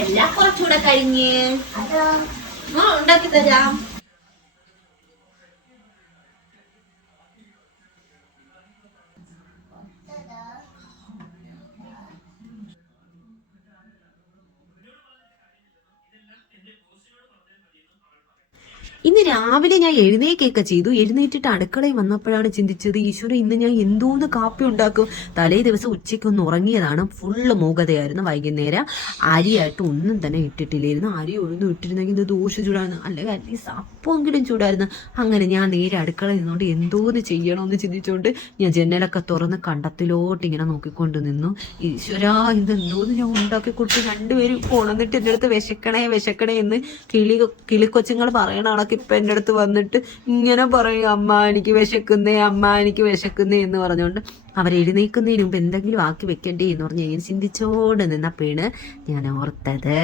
ഇപ്പഴല്ല കുറച്ചുകൂടെ കഴിഞ്ഞ്. ഉണ്ടാക്കി തരാം. രാവിലെ ഞാൻ എഴുന്നേക്കൊക്കെ ചെയ്തു. എഴുന്നേറ്റിട്ട് അടുക്കളയിൽ വന്നപ്പോഴാണ് ചിന്തിച്ചത് ഈശ്വര ഇന്ന് ഞാൻ എന്തോന്ന് കാപ്പി ഉണ്ടാക്കും. തലേ ദിവസം ഉച്ചയ്ക്കൊന്ന് ഉറങ്ങിയതാണ്. ഫുള്ള് മൂകതയായിരുന്നു വൈകുന്നേരം. അരിയായിട്ട് ഒന്നും തന്നെ ഇട്ടിട്ടില്ലായിരുന്നു. അരി ഒന്നും ഇട്ടിരുന്നെങ്കിൽ ഇത് ദോശ ചൂടായിരുന്നു. അല്ലെങ്കിൽ അറ്റ്ലീസ്റ്റ് അപ്പമെങ്കിലും ചൂടായിരുന്നു. അങ്ങനെ ഞാൻ നേരെ അടുക്കളയിൽ നിന്നുകൊണ്ട് എന്തോന്ന് ചെയ്യണമെന്ന് ചിന്തിച്ചുകൊണ്ട് ഞാൻ ജനലൊക്കെ തുറന്ന് കണ്ടത്തിലോട്ട് ഇങ്ങനെ നോക്കിക്കൊണ്ട് നിന്നു. ഈശ്വര ഇത് എന്തോന്ന് ഞാൻ ഉണ്ടാക്കി കൊടുത്തു. രണ്ടുപേരും കൊണന്നിട്ട് എന്റെ അടുത്ത് വിശക്കണേ വിശക്കണേ എന്ന് കിളി കിളിക്കൊച്ചുങ്ങൾ പറയണ കണക്ക് ഇപ്പം എന്റെ അടുത്ത് വന്നിട്ട് ഇങ്ങനെ പറയും അമ്മ എനിക്ക് വിശക്കുന്നേ അമ്മ എനിക്ക് വിശക്കുന്നേ എന്ന് പറഞ്ഞുകൊണ്ട് അവർ എഴുന്നേൽക്കുന്നതിന് മുമ്പ് എന്തെങ്കിലും ആക്കി വെക്കണ്ടേ എന്ന് പറഞ്ഞ് ഞാൻ ചിന്തിച്ചോണ്ട് നിന്നപ്പോഴാണ് ഞാൻ ഓർത്തത്.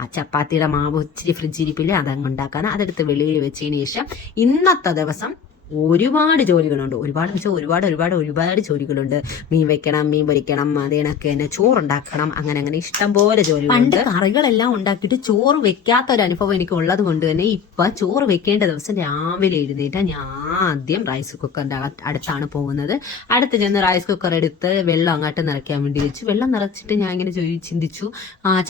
ആ ചപ്പാത്തിയുടെ മാവ് ഇച്ചിരി ഫ്രിഡ്ജിരിപ്പില്ലേ അതങ്ങ് ഉണ്ടാക്കാൻ അതെടുത്ത് വെളിയിൽ വെച്ചതിന് ശേഷം ഇന്നത്തെ ദിവസം ഒരുപാട് ജോലികളുണ്ട്. ഒരുപാട് വെച്ചാൽ ഒരുപാട് ഒരുപാട് ഒരുപാട് ജോലികളുണ്ട്. മീൻ വെക്കണം മീൻ പൊരിക്കണം അതേണൊക്കെ തന്നെ ചോറുണ്ടാക്കണം അങ്ങനെ അങ്ങനെ ഇഷ്ടം പോലെ ജോലി പണ്ട് കറികളെല്ലാം ഉണ്ടാക്കിയിട്ട് ചോറ് വെക്കാത്ത ഒരു അനുഭവം എനിക്ക് ഉള്ളത് കൊണ്ട് തന്നെ ഇപ്പൊ ചോറ് വെക്കേണ്ട ദിവസം രാവിലെ എഴുന്നേറ്റ് ഞാൻ ആദ്യം റൈസ് കുക്കറിന്റെ അടുത്താണ് പോകുന്നത്. അടുത്ത് ചെന്ന് റൈസ് കുക്കർ എടുത്ത് വെള്ളം അങ്ങോട്ട് നിറയ്ക്കാൻ വേണ്ടി വെച്ചു. വെള്ളം നിറച്ചിട്ട് ഞാൻ ഇങ്ങനെ ചിന്തിച്ചു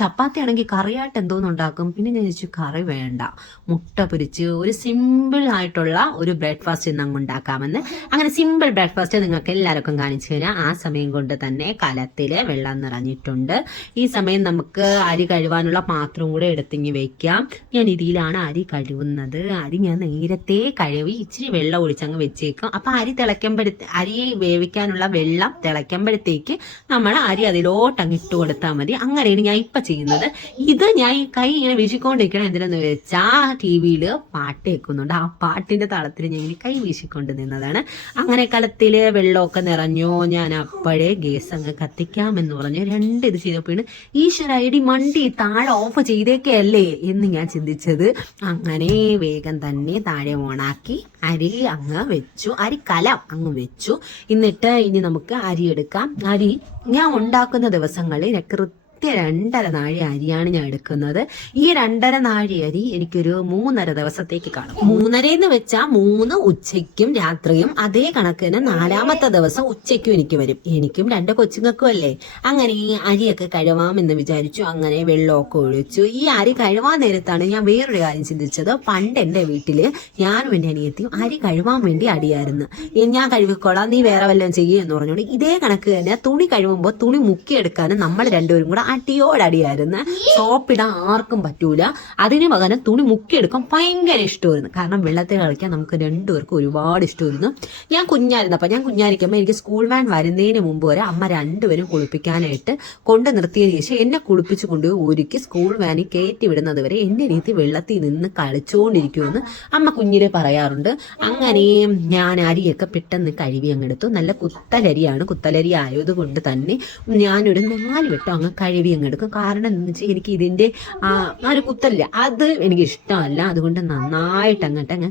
ചപ്പാത്തി ആണെങ്കിൽ കറിയായിട്ട് എന്തോന്ന് ഉണ്ടാക്കും പിന്നെ ഞാൻ ചോദിച്ചു കറി വേണ്ട. മുട്ട പൊരിച്ച് ഒരു സിമ്പിൾ ആയിട്ടുള്ള ഒരു ബ്രേക്ക്ഫാസ്റ്റ് ഇന്ന് അങ്ങ് ഉണ്ടാക്കാമെന്ന് അങ്ങനെ സിമ്പിൾ ബ്രേക്ക്ഫാസ്റ്റ് നിങ്ങൾക്ക് എല്ലാവർക്കും കാണിച്ചു തരാം. ആ സമയം കൊണ്ട് തന്നെ കലത്തിൽ വെള്ളം നിറഞ്ഞിട്ടുണ്ട്. ഈ സമയം നമുക്ക് അരി കഴുവാനുള്ള പാത്രം കൂടെ എടുത്തിങ്ങി വെക്കാം. ഞാൻ ഇതിലാണ് അരി കഴുകുന്നത് അരി ഞാൻ നേരത്തെ കഴുകി ഇച്ചിരി വെള്ളം ഒഴിച്ചങ്ങ് വെച്ചേക്കും. അപ്പൊ അരി തിളയ്ക്കുമ്പോഴത്തെ അരി വേവിക്കാനുള്ള വെള്ളം തിളയ്ക്കുമ്പോഴത്തേക്ക് നമ്മൾ അരി അതിലോട്ടങ്ങ് ഇട്ട് കൊടുത്താൽ മതി. അങ്ങനെയാണ് ഞാൻ ഇപ്പൊ ചെയ്യുന്നത്. ഇത് ഞാൻ ഈ കൈ ഇങ്ങനെ വീശിക്കൊണ്ടിരിക്കണം എന്തിനെന്ന് വെച്ചാൽ ടി വിയിൽ പാട്ട് കേൾക്കുന്നുണ്ട്. ആ പാട്ടിന്റെ താളത്തിൽ ഞാൻ ഇങ്ങനെ കൈ വീശിക്കൊണ്ട് നിന്നതാണ്. അങ്ങനെ കലത്തിൽ വെള്ളമൊക്കെ നിറഞ്ഞോ. ഞാൻ അപ്പോഴേ ഗ്യാസ് അങ്ങ് കത്തിക്കാമെന്ന് പറഞ്ഞു രണ്ട് ഇത് ചെയ്തപ്പോഴാണ് ഈശ്വര ഇടി മണ്ടി താഴെ ഓഫ് ചെയ്തേക്കല്ലേ എന്ന് ഞാൻ ചിന്തിച്ചത്. അങ്ങനെ വേഗം തന്നെ താഴെ ഓണാക്കി അരി അങ്ങ് വെച്ചു. അരി കലം അങ്ങ് വെച്ചു. എന്നിട്ട് ഇനി നമുക്ക് അരി എടുക്കാം. അരി ഞാൻ ഉണ്ടാക്കുന്ന ദിവസങ്ങളിൽ കൃത്യ രണ്ടര നാഴി അരിയാണ് ഞാൻ എടുക്കുന്നത്. ഈ രണ്ടര നാഴി അരി എനിക്കൊരു മൂന്നര ദിവസത്തേക്ക് കാണും. മൂന്നര എന്ന് വെച്ചാൽ മൂന്ന് ഉച്ചയ്ക്കും രാത്രിയും അതേ കണക്കിന് നാലാമത്തെ ദിവസം ഉച്ചയ്ക്കും എനിക്ക് വരും. എനിക്കും രണ്ട് കൊച്ചുങ്ങൾക്കും അല്ലേ? അങ്ങനെ ഈ അരിയൊക്കെ കഴുവാമെന്ന് വിചാരിച്ചു. അങ്ങനെ വെള്ളമൊക്കെ ഒഴിച്ചു. ഈ അരി കഴുവാൻ നേരത്താണ് ഞാൻ വേറൊരു കാര്യം ചിന്തിച്ചത്. പണ്ട് എന്റെ വീട്ടിൽ ഞാനും എന്റെ അനിയത്തിയും അരി കഴുവാൻ വേണ്ടി അടിയായിരുന്നു. ഞാൻ കഴുകിക്കോളാം. നീ വേറെ വല്ലതും ചെയ്യുമെന്ന് പറഞ്ഞുകൊണ്ട് ഇതേ കണക്ക് തന്നെ തുണി കഴുകുമ്പോൾ തുണി മുക്കിയെടുക്കാനും നമ്മൾ രണ്ടുപേരും കൂടെ അടിയോടടിയായിരുന്നു. സോപ്പിടാൻ ആർക്കും പറ്റൂല. അതിന് പകരം തുണി മുക്കിയെടുക്കാൻ ഭയങ്കര ഇഷ്ടമായിരുന്നു. കാരണം വെള്ളത്തിൽ കളിക്കാൻ നമുക്ക് രണ്ടുപേർക്കും ഒരുപാട് ഇഷ്ടമായിരുന്നു. ഞാൻ കുഞ്ഞായിരുന്നപ്പോൾ ഞാൻ കുഞ്ഞായിരിക്കുമ്പോൾ എനിക്ക് സ്കൂൾ വാൻ വരുന്നതിന് മുമ്പ് വരെ അമ്മ രണ്ടുപേരും കുളിപ്പിക്കാനായിട്ട് കൊണ്ട് നിർത്തിയതിന് ശേഷം എന്നെ കുളിപ്പിച്ചു കൊണ്ടുപോയി ഒരുക്കി സ്കൂൾ വാനിൽ കയറ്റി വിടുന്നത് വരെ എന്റെ രീതി വെള്ളത്തിൽ നിന്ന് കളിച്ചുകൊണ്ടിരിക്കുമെന്ന് അമ്മ കുഞ്ഞിലെ പറയാറുണ്ട്. അങ്ങനെ ഞാൻ അരിയൊക്കെ പെട്ടെന്ന് കഴുകി അങ്ങെടുത്തു നല്ല കുത്തലരിയാണ്. കുത്തലരി ആയതുകൊണ്ട് തന്നെ ഞാനൊരു നാല് വെട്ടം അങ്ങ് കഴുകി അങ്ങെടുക്കും കാരണം എന്താണെന്ന് വെച്ചാൽ എനിക്ക് ഇതിന്റെ ആ ഒരു കുത്തല്ല. അത് എനിക്ക് ഇഷ്ടമല്ല അതുകൊണ്ട് നന്നായിട്ട് അങ്ങോട്ട് അങ്ങ്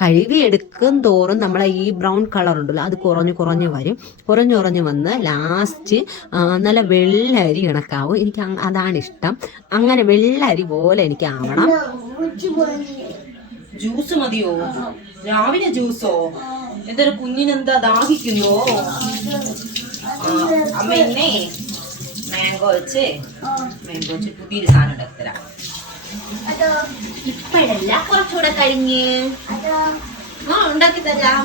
കഴുകി എടുക്കും തോറും നമ്മളെ ഈ ബ്രൗൺ കളർ ഉണ്ടല്ലോ അത് കുറഞ്ഞു കുറഞ്ഞ് വരും. കുറഞ്ഞു കുറഞ്ഞ് വന്ന് ലാസ്റ്റ് നല്ല വെള്ളരി കണക്കാവും. എനിക്ക് അതാണ് ഇഷ്ടം. അങ്ങനെ വെള്ളരി പോലെ എനിക്ക് ആവണം. ജ്യൂസ് മതിയോ? രാവിലെ ജ്യൂസോ? എന്തൊരു കുഞ്ഞിനെന്താ ദാഹിക്കുന്നോ? അമ്മ ഇന്നേ മാംഗോ വെച്ച് മാംഗോ വെച്ച് പുതിയൊരു സാധനം ഉണ്ടാക്കി തരാം. ഇപ്പഴല്ല കുറച്ചുകൂടെ കഴിഞ്ഞ്. ആ ഉണ്ടാക്കി തരാം.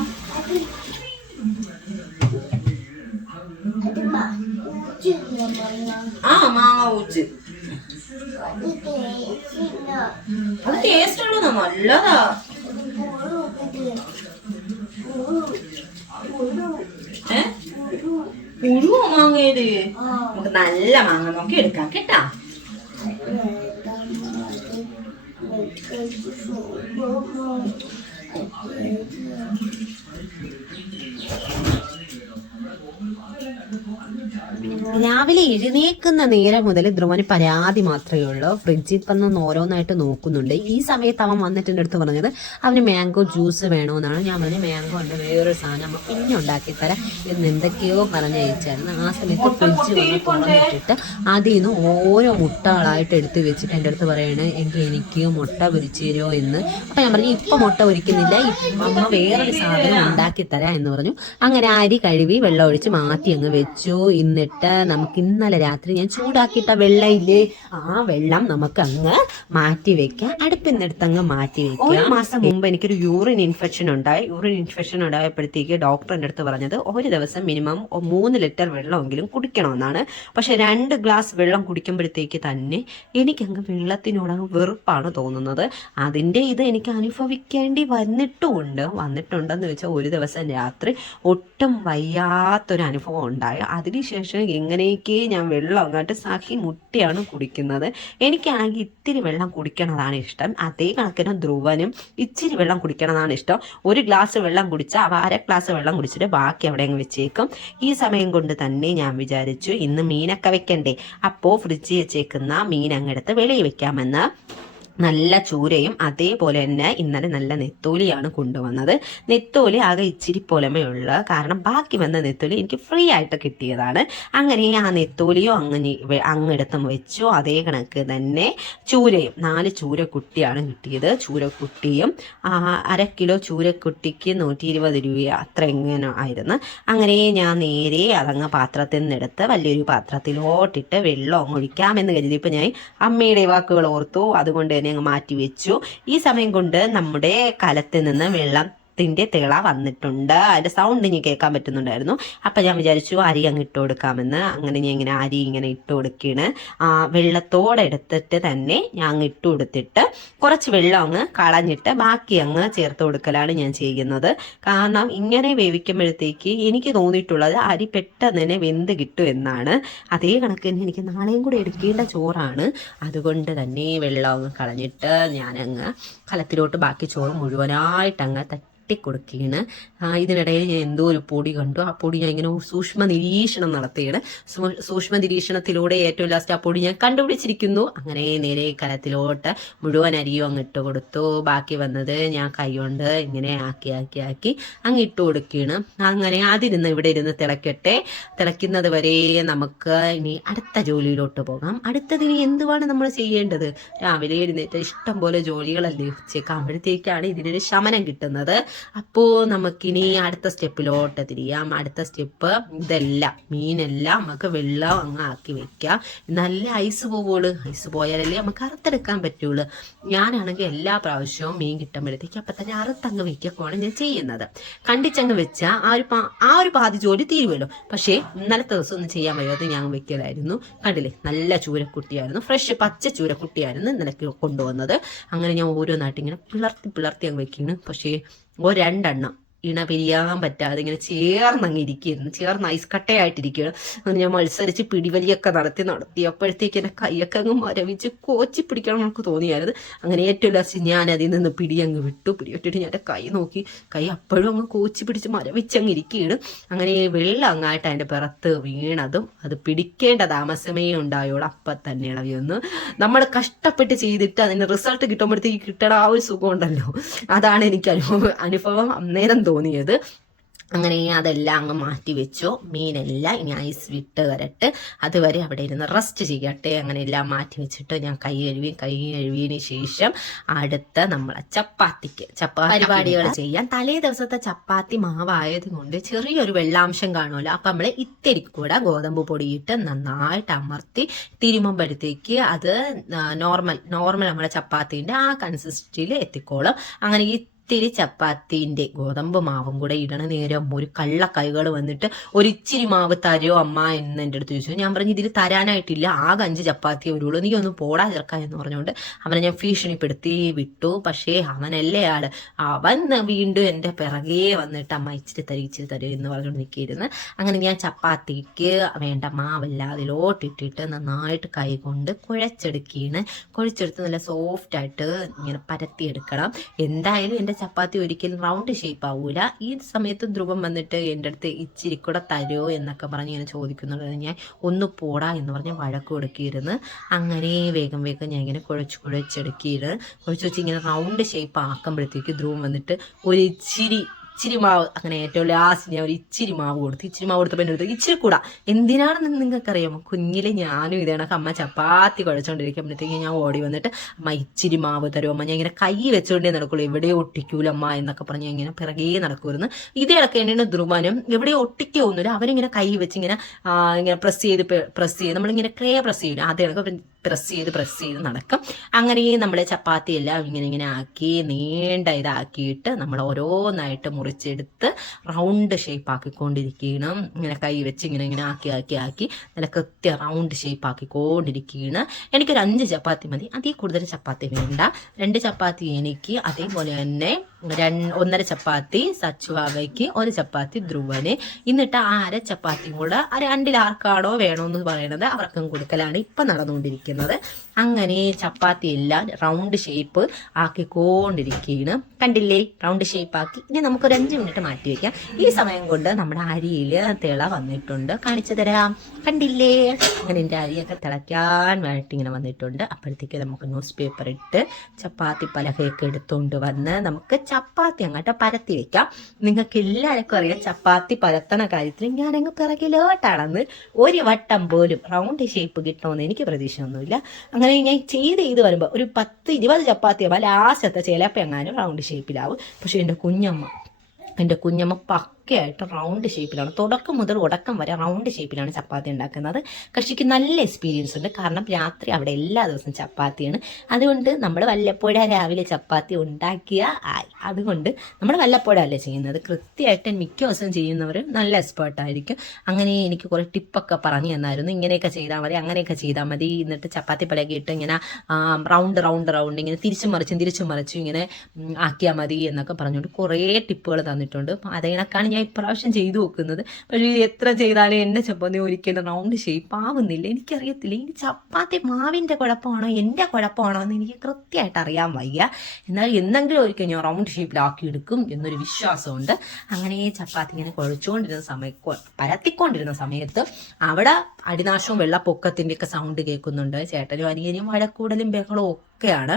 ആ മാങ്ങ ഊച്ച്. അത് ടേസ്റ്റ് ഉള്ളതാ നല്ലതാ. പുഴുവോ മാങ്ങയത് നമുക്ക് നല്ല മാങ്ങ നോക്കി എടുക്കാം കേട്ടാ. രാവിലെ എഴുന്നേക്കുന്ന നേരം മുതൽ ധ്രുവന് പരാതി മാത്രമേ ഉള്ളൂ. ഫ്രിഡ്ജിൽ വന്ന് ഓരോന്നായിട്ട് നോക്കുന്നുണ്ട്. ഈ സമയത്ത് അവൻ വന്നിട്ട് എന്റെ അടുത്ത് പറഞ്ഞത് അവന് മാംഗോ ജ്യൂസ് വേണമെന്നാണ് ഞാൻ പറഞ്ഞു മാംഗോ ഉണ്ട് വേറൊരു സാധനം പിന്നെ ഉണ്ടാക്കി തരാം. എന്ന് എന്തൊക്കെയോ പറഞ്ഞ് അയച്ചായിരുന്നു. ആ സമയത്ത് ഫ്രിഡ്ജ് വന്ന് തുറന്നിട്ടിട്ട് അതിൽ നിന്ന് ഓരോ മുട്ടകളായിട്ട് എടുത്ത് വെച്ചിട്ട് എന്റെ അടുത്ത് പറയണേ എങ്കിൽ എനിക്ക് മുട്ട പൊരിച്ചു തരുമോ എന്ന്? അപ്പൊ ഞാൻ പറഞ്ഞു ഇപ്പൊ മുട്ട പൊരിക്കുന്നില്ല അമ്മ വേറൊരു സാധനം ഉണ്ടാക്കി തരാം എന്ന് പറഞ്ഞു. അങ്ങനെ അരി കഴുകി വെള്ളം ഒഴിച്ച് മാറ്റി അങ്ങ് വെച്ചു. എന്നിട്ട് നമുക്ക് ഇന്നലെ രാത്രി ഞാൻ ചൂടാക്കിയിട്ട വെള്ളം ഇല്ലേ ആ വെള്ളം നമുക്ക് അങ്ങ് മാറ്റി വെക്കാം. അടുപ്പിൽ നിന്നെടുത്ത് അങ്ങ് മാറ്റി വെക്കാം. ഒരു മാസം മുമ്പ് എനിക്കൊരു യൂറിൻ ഇൻഫെക്ഷൻ ഉണ്ടായി. യൂറിൻ ഇൻഫെക്ഷൻ ഉണ്ടായപ്പോഴത്തേക്ക് ഡോക്ടർ എന്റെ അടുത്ത് പറഞ്ഞത് ഒരു ദിവസം മിനിമം മൂന്ന് ലിറ്റർ വെള്ളമെങ്കിലും കുടിക്കണമെന്നാണ്. പക്ഷെ രണ്ട് ഗ്ലാസ് വെള്ളം കുടിക്കുമ്പോഴത്തേക്ക് തന്നെ എനിക്കങ്ങ് വെള്ളത്തിനോടങ്ങ് വെറുപ്പാണ് തോന്നുന്നത്. അതിന്റെ ഇത് എനിക്ക് അനുഭവിക്കേണ്ടി വന്നിട്ടുമുണ്ട്. വന്നിട്ടുണ്ടെന്ന് വെച്ചാൽ ഒരു ദിവസം രാത്രി ഒട്ടും വയ്യാത്തൊരു അനുഭവം ഉണ്ടായി. അതിനുശേഷം എങ്ങനെയൊക്കെ ഞാൻ വെള്ളം അങ്ങോട്ട് സഹി മുട്ടിയാണ് കുടിക്കുന്നത്. എനിക്കാണെങ്കിൽ ഇത്തിരി വെള്ളം കുടിക്കണതാണ് ഇഷ്ടം. അതേ കണക്കിന് ധ്രുവനും ഇച്ചിരി വെള്ളം കുടിക്കണതാണ് ഇഷ്ടം. ഒരു ഗ്ലാസ് വെള്ളം കുടിച്ചാൽ അവ അര ഗ്ലാസ് വെള്ളം കുടിച്ചിട്ട് ബാക്കി അവിടെ അങ്ങ് വെച്ചേക്കും. ഈ സമയം കൊണ്ട് തന്നെ ഞാൻ വിചാരിച്ചു ഇന്ന് മീനൊക്കെ വെക്കണ്ടേ. അപ്പോൾ ഫ്രിഡ്ജിൽ വെച്ചേക്കുന്ന മീൻ അങ്ങെടുത്ത് വെളിയിൽ വെക്കാമെന്ന്. നല്ല ചൂരയും അതേപോലെ തന്നെ ഇന്നലെ നല്ല നെത്തോലിയാണ് കൊണ്ടുവന്നത്. നെത്തോലി ആകെ ഇച്ചിരി പോലമേ ഉള്ളൂ കാരണം ബാക്കി വന്ന നെത്തോലി എനിക്ക് ഫ്രീ ആയിട്ട് കിട്ടിയതാണ്. അങ്ങനെ ആ നെത്തോലിയോ അങ്ങനെ അങ്ങെടുത്തും വെച്ചു അതേ കണക്ക് തന്നെ ചൂരയും നാല് ചൂരക്കുട്ടിയാണ് കിട്ടിയത്. ചൂരക്കുട്ടിയും അര കിലോ ചൂരക്കുട്ടിക്ക് നൂറ്റി ഇരുപത് രൂപ അത്ര എങ്ങനെ ആയിരുന്നു. അങ്ങനെ ഞാൻ നേരെ അതങ്ങ് പാത്രത്തിൽ നിന്നെടുത്ത് വലിയൊരു പാത്രത്തിലോട്ടിട്ട് വെള്ളം ഒഴിക്കാമെന്ന് കരുതിയപ്പോൾ ഞാൻ അമ്മയുടെ വാക്കുകൾ ഓർത്തു. അതുകൊണ്ട് അങ്ങ് മാറ്റി വെച്ചു ഈ സമയം കൊണ്ട് നമ്മുടെ കലത്തിൽ നിന്ന് വെള്ളം ത്തിന്റെ തിള വന്നിട്ടുണ്ട്. അതിന്റെ സൗണ്ട് ഇനി കേൾക്കാൻ പറ്റുന്നുണ്ടായിരുന്നു. അപ്പൊ ഞാൻ വിചാരിച്ചു അരി അങ്ങ് ഇട്ട് കൊടുക്കാമെന്ന്. അങ്ങനെ ഞാൻ ഇങ്ങനെ അരി ഇങ്ങനെ ഇട്ട് കൊടുക്കുകയാണ് വെള്ളത്തോടെ എടുത്തിട്ട് തന്നെ ഞാൻ അങ്ങ് ഇട്ട് കൊടുത്തിട്ട് കുറച്ച് വെള്ളം അങ്ങ് കളഞ്ഞിട്ട് ബാക്കി അങ്ങ് ചേർത്ത് കൊടുക്കലാണ് ഞാൻ ചെയ്യുന്നത്. കാരണം ഇങ്ങനെ വേവിക്കുമ്പോഴത്തേക്ക് എനിക്ക് തോന്നിയിട്ടുള്ളത് അരി പെട്ടെന്ന് തന്നെ വെന്ത് കിട്ടും എന്നാണ്. അതേ കണക്ക് തന്നെ എനിക്ക് നാളെയും കൂടെ എടുക്കേണ്ട ചോറാണ്. അതുകൊണ്ട് തന്നെ വെള്ളം അങ്ങ് കളഞ്ഞിട്ട് ഞാനങ്ങ് കലത്തിലോട്ട് ബാക്കി ചോറ് മുഴുവനായിട്ട് അങ്ങ് തട്ടിക്കൊടുക്കുകയാണ് ആ, ഇതിനിടയിൽ ഞാൻ എന്തോ ഒരു പൊടി കണ്ടു. ആ പൊടി ഞാൻ ഇങ്ങനെ സൂക്ഷ്മ നിരീക്ഷണം നടത്തുകയാണ് സൂക്ഷ്മ നിരീക്ഷണത്തിലൂടെ ഏറ്റവും ലാസ്റ്റ് ആ പൊടി ഞാൻ കണ്ടുപിടിച്ചിരിക്കുന്നു. അങ്ങനെ നേരെ കലത്തിലോട്ട് മുഴുവൻ അരിയും അങ്ങ് ഇട്ട് കൊടുത്തു. ബാക്കി വന്നത് ഞാൻ കൈകൊണ്ട് ഇങ്ങനെ ആക്കി ആക്കി ആക്കി അങ്ങ് ഇട്ട് കൊടുക്കുകയാണ്. അങ്ങനെ അതിരുന്ന് ഇവിടെ ഇരുന്ന് തിളക്കട്ടെ. തിളയ്ക്കുന്നത് വരെ നമുക്ക് ഇനി അടുത്ത ജോലിയിലോട്ട് പോകാം. അടുത്തതിന് എന്തുവാണ് നമ്മൾ ചെയ്യേണ്ടത്? രാവിലെ എഴുന്നേറ്റ് ഇഷ്ടം പോലെ ജോലികളല്ലേ ഉച്ചയ്ക്കാകുമ്പോഴത്തേക്കാണ് ഇതിനൊരു ശമനം കിട്ടുന്നത്. അപ്പോൾ നമുക്കിനി അടുത്ത സ്റ്റെപ്പിലോട്ട് തിരിയാം. അടുത്ത സ്റ്റെപ്പ് ഇതെല്ലാം മീനെല്ലാം നമുക്ക് വെള്ളം അങ്ങ് ആക്കി വെക്കാം. നല്ല ഐസ് പോവുള്ളൂ ഐസ് പോയാലല്ലേ നമുക്ക് അറുത്തെടുക്കാൻ പറ്റുള്ളൂ. ഞാനാണെങ്കിൽ എല്ലാ പ്രാവശ്യവും മീൻ കിട്ടുമ്പോഴത്തേക്ക് അപ്പം തന്നെ അറുത്തങ്ങ് വെക്കുകയാണ് ഞാൻ ചെയ്യുന്നത്. കണ്ടിച്ചങ്ങ് വെച്ചാൽ ആ ഒരു ആ ഒരു പാതി ജോലി തീരുമല്ലോ പക്ഷേ ഇന്നലത്തെ ദിവസം ഒന്നും ചെയ്യാൻ വയ്യാതെ ഞാൻ വെക്കലായിരുന്നു. കണ്ടില്ലേ? നല്ല ചൂരക്കുട്ടിയായിരുന്നു. ഫ്രഷ് പച്ച ചൂരക്കുട്ടിയായിരുന്നു ഇന്നലെ കൊണ്ടുവന്നത്. അങ്ങനെ ഞാൻ ഓരോന്നായിട്ട് ഇങ്ങനെ പിളർത്തി പിളർത്തി അങ്ങ് വെക്കുന്നു പക്ഷേ ഓ രണ്ടെണ്ണം ഇണ പിരിയാൻ പറ്റാതെ ഇങ്ങനെ ചേർന്നങ്ങ് ഇരിക്കുന്നു. ചേർന്ന് ഐസ് കട്ടയായിട്ടിരിക്കുകയാണ്. അങ്ങനെ ഞാൻ മത്സരിച്ച് പിടിവലിയൊക്കെ നടത്തി നടത്തിയപ്പോഴത്തേക്ക് എന്റെ കൈയൊക്കെ അങ്ങ് മരവിച്ച് കോച്ചി പിടിക്കണം നമുക്ക് തോന്നിയായിരുന്നു. അങ്ങനെ ഏറ്റവും ലാസ്റ്റ് ഞാൻ അതിൽ നിന്ന് പിടി അങ്ങ് വിട്ടു. പിടി വിട്ടിട്ട് ഞാൻ കൈ നോക്കി. കൈ അപ്പോഴും അങ്ങ് കോച്ചി പിടിച്ച് മരവിച്ച് അങ്ങ് ഇരിക്കുകയാണ്. അങ്ങനെ വെള്ളം അങ്ങായിട്ട് അതിന്റെ പുറത്ത് വീണതും അത് പിടിക്കേണ്ട താമസമേ ഉണ്ടായോളൂ അപ്പം തന്നെ ഇളവിയൊന്ന് നമ്മൾ കഷ്ടപ്പെട്ട് ചെയ്തിട്ട് അതിന് റിസൾട്ട് കിട്ടുമ്പോഴത്തേക്ക് കിട്ടണ ആ ഒരു സുഖം ഉണ്ടല്ലോ. അതാണ് എനിക്ക് അനുഭവം. അനുഭവം അന്നേരം തോന്നിയത്. അങ്ങനെ അതെല്ലാം അങ്ങ് മാറ്റി വെച്ചു മീനെല്ലാം ഇനി ഐസ് വിട്ട് വരട്ടെ. അതുവരെ അവിടെ ഇരുന്ന് റെസ്റ്റ് ചെയ്യട്ടെ. അങ്ങനെ എല്ലാം മാറ്റി വെച്ചിട്ട് ഞാൻ കൈ കഴുകി കൈ കഴുകിയതിന് ശേഷം അടുത്ത നമ്മളെ ചപ്പാത്തിക്ക് ചപ്പാത്തി പരിപാടികൾ ചെയ്യാൻ. തലേ ദിവസത്തെ ചപ്പാത്തി മാവായത് കൊണ്ട് ചെറിയൊരു വെള്ളാംശം കാണുമല്ലോ. അപ്പം നമ്മൾ ഇത്തിരി കൂടെ ഗോതമ്പ് പൊടിയിട്ട് നന്നായിട്ട് അമർത്തി തിരുമുമ്പോഴത്തേക്ക് അത് നോർമൽ നോർമൽ നമ്മുടെ ചപ്പാത്തിന്റെ ആ കൺസിസ്റ്റൻസിയിൽ എത്തിക്കോളും. അങ്ങനെ ഈ ഇത്തിരി ചപ്പാത്തിന്റെ ഗോതമ്പ് മാവും കൂടെ ഇടണ നേരം ഒരു കള്ള കൈകൾ വന്നിട്ട് ഒരു ഇച്ചിരി മാവ് തരോ അമ്മ എന്ന് എന്റെ അടുത്ത് ചോദിച്ചു. ഞാൻ പറഞ്ഞു ഇതിൽ തരാനായിട്ടില്ല. ആകെ അഞ്ച് ചപ്പാത്തി വരുള്ളൂ നീ ഒന്ന് പോടാ ചേർക്ക എന്ന് പറഞ്ഞുകൊണ്ട് അവനെ ഞാൻ ഭീഷണിപ്പെടുത്തി വിട്ടു. പക്ഷേ അവനല്ലേ ആൾ. അവൻ വീണ്ടും എന്റെ പിറകെ വന്നിട്ട് അമ്മ ഇച്ചിരി തരി ഇച്ചിരി തരും എന്ന് പറഞ്ഞുകൊണ്ട് നിൽക്കിയിരുന്നു അങ്ങനെ ഞാൻ ചപ്പാത്തിക്ക് വേണ്ട മാവല്ലാതിലോട്ടിട്ടിട്ട് നന്നായിട്ട് കൈ കൊണ്ട് കുഴച്ചെടുക്കുകയാണ് കുഴച്ചെടുത്ത് നല്ല സോഫ്റ്റ് ആയിട്ട് ഇങ്ങനെ പരത്തിയെടുക്കണം. എന്തായാലും എന്റെ നമ്മുടെ ചപ്പാത്തി ഒരിക്കലും റൗണ്ട് ഷേപ്പ് ആവൂല. ഈ സമയത്ത് ധ്രുവം വന്നിട്ട് എന്റെ അടുത്ത് ഇച്ചിരി കൂടെ തരുമോ എന്നൊക്കെ പറഞ്ഞ് ഇങ്ങനെ ചോദിക്കുന്നുണ്ട്. ഞാൻ ഒന്ന് പോടാ എന്ന് പറഞ്ഞ് വഴക്ക് കൊടുക്കിയിരുന്ന്. അങ്ങനെ വേഗം വേഗം ഞാൻ ഇങ്ങനെ കുഴച്ച് കുഴച്ചെടുക്കിയിരുന്നു കുഴച്ച് വെച്ച് ഇങ്ങനെ റൗണ്ട് ഷേപ്പ് ആക്കുമ്പോഴത്തേക്ക് ധ്രുവം വന്നിട്ട് ഒരു ഇച്ചിരി ഇച്ചിരി മാവ് അങ്ങനെ ഏറ്റവും ലാസ്റ്റ് ഞാൻ ഒരു ഇച്ചിരി മാവ് കൊടുത്തു. ഇച്ചിരി മാവ് കൊടുത്തപ്പോൾ എന്റെ അടുത്ത് ഇച്ചിരി കൂടാ. എന്തിനാണെന്ന് നിങ്ങൾക്കറിയാമോ? കുഞ്ഞിലെ ഞാനും ഇത് കണക്ക് അമ്മ ചപ്പാത്തി കുഴച്ചുകൊണ്ടിരിക്കുമ്പോഴത്തേക്ക് ഞാൻ ഓടി വന്നിട്ട് അമ്മ ഇച്ചിരി മാവ് തരുമോ അമ്മ ഞാൻ ഇങ്ങനെ കൈ വെച്ചുകൊണ്ടേ നടക്കുള്ളൂ. എവിടെയോ ഒട്ടിക്കൂല അമ്മ? എന്നൊക്കെ പറഞ്ഞ് ഇങ്ങനെ പിറകെ നടക്കുമായിരുന്നു ഇതേ ഇടയ്ക്ക് തന്നെയാണ് ധ്രുവനും എവിടെയോ ഒട്ടിക്കൊന്നുമില്ല. അവരിങ്ങനെ കൈ വെച്ച് ഇങ്ങനെ ഇങ്ങനെ പ്രസ് ചെയ്ത് പ്രസ് ചെയ്ത് നമ്മളിങ്ങനെ ക്രേ പ്രസ് ചെയ്യില്ല അതേ കണക്ക് പ്രസ് ചെയ്ത് പ്രസ് ചെയ്ത് നടക്കും. അങ്ങനെ നമ്മൾ ചപ്പാത്തി എല്ലാം ഇങ്ങനെ ഇങ്ങനെ ആക്കി നീണ്ട ഇതാക്കിയിട്ട് നമ്മൾ ഓരോന്നായിട്ട് മുറിച്ചെടുത്ത് റൗണ്ട് ഷേപ്പ് ആക്കിക്കൊണ്ടിരിക്കണം ഇങ്ങനെ കൈ വെച്ച് ഇങ്ങനെ ഇങ്ങനെ ആക്കി ആക്കി ആക്കി നല്ല കൃത്യ റൗണ്ട് ഷേപ്പ് ആക്കിക്കൊണ്ടിരിക്കുകയാണ്. എനിക്കൊരു അഞ്ച് ചപ്പാത്തി മതി. അതിൽ കൂടുതൽ ചപ്പാത്തി വേണ്ട. രണ്ട് ചപ്പാത്തി എനിക്ക് അതേപോലെ തന്നെ ഒന്നര ചപ്പാത്തി സച്ചുവാവയ്ക്ക് ഒരു ചപ്പാത്തി ധ്രുവന്. എന്നിട്ട് ആ അര ചപ്പാത്തിയും കൂടെ ആ രണ്ടിൽ ആർക്കാണോ വേണമെന്ന് പറയുന്നത് അവർക്കും കൊടുക്കലാണ് ഇപ്പം നടന്നുകൊണ്ടിരിക്കുന്നത്. അങ്ങനെ ചപ്പാത്തി എല്ലാം റൗണ്ട് ഷേപ്പ് ആക്കിക്കൊണ്ടിരിക്കുകയാണ്. കണ്ടില്ലേ? റൗണ്ട് ഷേപ്പ് ആക്കി. ഇനി നമുക്ക് ഒരു അഞ്ച് മിനിറ്റ് മാറ്റി വെക്കാം. ഈ സമയം കൊണ്ട് നമ്മുടെ അരിയിൽ തിള വന്നിട്ടുണ്ട്. കാണിച്ചു തരാം. കണ്ടില്ലേ? അങ്ങനെ എന്റെ അരിയൊക്കെ തിളയ്ക്കാൻ വേണ്ടിയിട്ട് ഇങ്ങനെ വന്നിട്ടുണ്ട്. അപ്പോഴത്തേക്ക് നമുക്ക് ന്യൂസ് പേപ്പർ ഇട്ട് ചപ്പാത്തി പലകയൊക്കെ എടുത്തുകൊണ്ട് വന്ന് നമുക്ക് ചപ്പാത്തി അങ്ങോട്ട് പരത്തി വെക്കാം. നിങ്ങൾക്ക് എല്ലാവർക്കും അറിയാം ചപ്പാത്തി പരത്തണ കാര്യത്തിൽ ഞാനങ്ങ് പിറകിലോട്ടാണെന്ന് ഒരു വട്ടം പോലും റൗണ്ട് ഷേപ്പ് കിട്ടുമെന്ന് എനിക്ക് പ്രതീക്ഷയൊന്നുമില്ല. അങ്ങനെ ഞാൻ ചെയ്ത് ചെയ്ത് വരുമ്പോൾ ഒരു പത്ത് ഇരുപത് ചപ്പാത്തി ആവുമ്പോൾ ലാസ്റ്റത്തെ ചിലപ്പോൾ എങ്ങാനും റൗണ്ട് ഷേപ്പിലാവും പക്ഷേ എന്റെ കുഞ്ഞമ്മ എന്റെ കുഞ്ഞമ്മ പക്കയായിട്ട് റൗണ്ട് ഷേപ്പിലാണ് തുടക്കം മുതൽ ഉടക്കം വരെ റൗണ്ട് ഷേപ്പിലാണ് ചപ്പാത്തി ഉണ്ടാക്കുന്നത്. കക്ഷിക്ക് നല്ല എക്സ്പീരിയൻസ് ഉണ്ട്. കാരണം രാത്രി അവിടെ എല്ലാ ദിവസവും ചപ്പാത്തിയാണ്. അതുകൊണ്ട് നമ്മൾ വല്ലപ്പോഴ രാവിലെ ചപ്പാത്തി ഉണ്ടാക്കിയ അതുകൊണ്ട് നമ്മൾ വല്ലപ്പോഴല്ലേ ചെയ്യുന്നത്. കൃത്യമായിട്ട് മിക്ക ദിവസം ചെയ്യുന്നവർ നല്ല എക്സ്പേർട്ടായിരിക്കും അങ്ങനെ എനിക്ക് കുറേ ടിപ്പൊക്കെ പറഞ്ഞു തന്നായിരുന്നു. ഇങ്ങനെയൊക്കെ ചെയ്താൽ മതി അങ്ങനെയൊക്കെ ചെയ്താൽ മതി എന്നിട്ട് ചപ്പാത്തി പലകിയിട്ട് ഇങ്ങനെ റൗണ്ട് റൗണ്ട് റൗണ്ട് ഇങ്ങനെ തിരിച്ചു മറിച്ചും തിരിച്ചു മറിച്ചും ഇങ്ങനെ ആക്കിയാൽ മതി എന്നൊക്കെ പറഞ്ഞുകൊണ്ട് കുറേ ടിപ്പുകൾ തന്നിട്ടുണ്ട്. അതിനൊക്കെയാണ് ഞാൻ ഇപ്രാവശ്യം ചെയ്തു വെക്കുന്നത് പക്ഷേ എത്ര ചെയ്താലും എന്റെ ചപ്പാത്തി ഒരിക്കലും റൗണ്ട് ഷേപ്പ് ആവുന്നില്ല. എനിക്കറിയത്തില്ല. ഇനി ചപ്പാത്തി മാവിന്റെ കുഴപ്പമാണോ എന്റെ കുഴപ്പമാണോ എന്ന് എനിക്ക് കൃത്യമായിട്ട് അറിയാൻ വയ്യ. എന്നാൽ എന്തെങ്കിലും ഒരിക്കൽ ഞാൻ റൗണ്ട് ഷേപ്പിലാക്കി എടുക്കും എന്നൊരു വിശ്വാസമുണ്ട്. അങ്ങനെ ചപ്പാത്തി ഇങ്ങനെ കുഴച്ചുകൊണ്ടിരുന്ന സമയം പരത്തിക്കൊണ്ടിരുന്ന സമയത്ത് അവിടെ അടിനാശവും വെള്ളപ്പൊക്കത്തിന്റെയൊക്കെ സൗണ്ട് കേൾക്കുന്നുണ്ട്. ചേട്ടനും അനിയനും വഴക്കൂടലും ബഹളവും ഒക്കെയാണ്.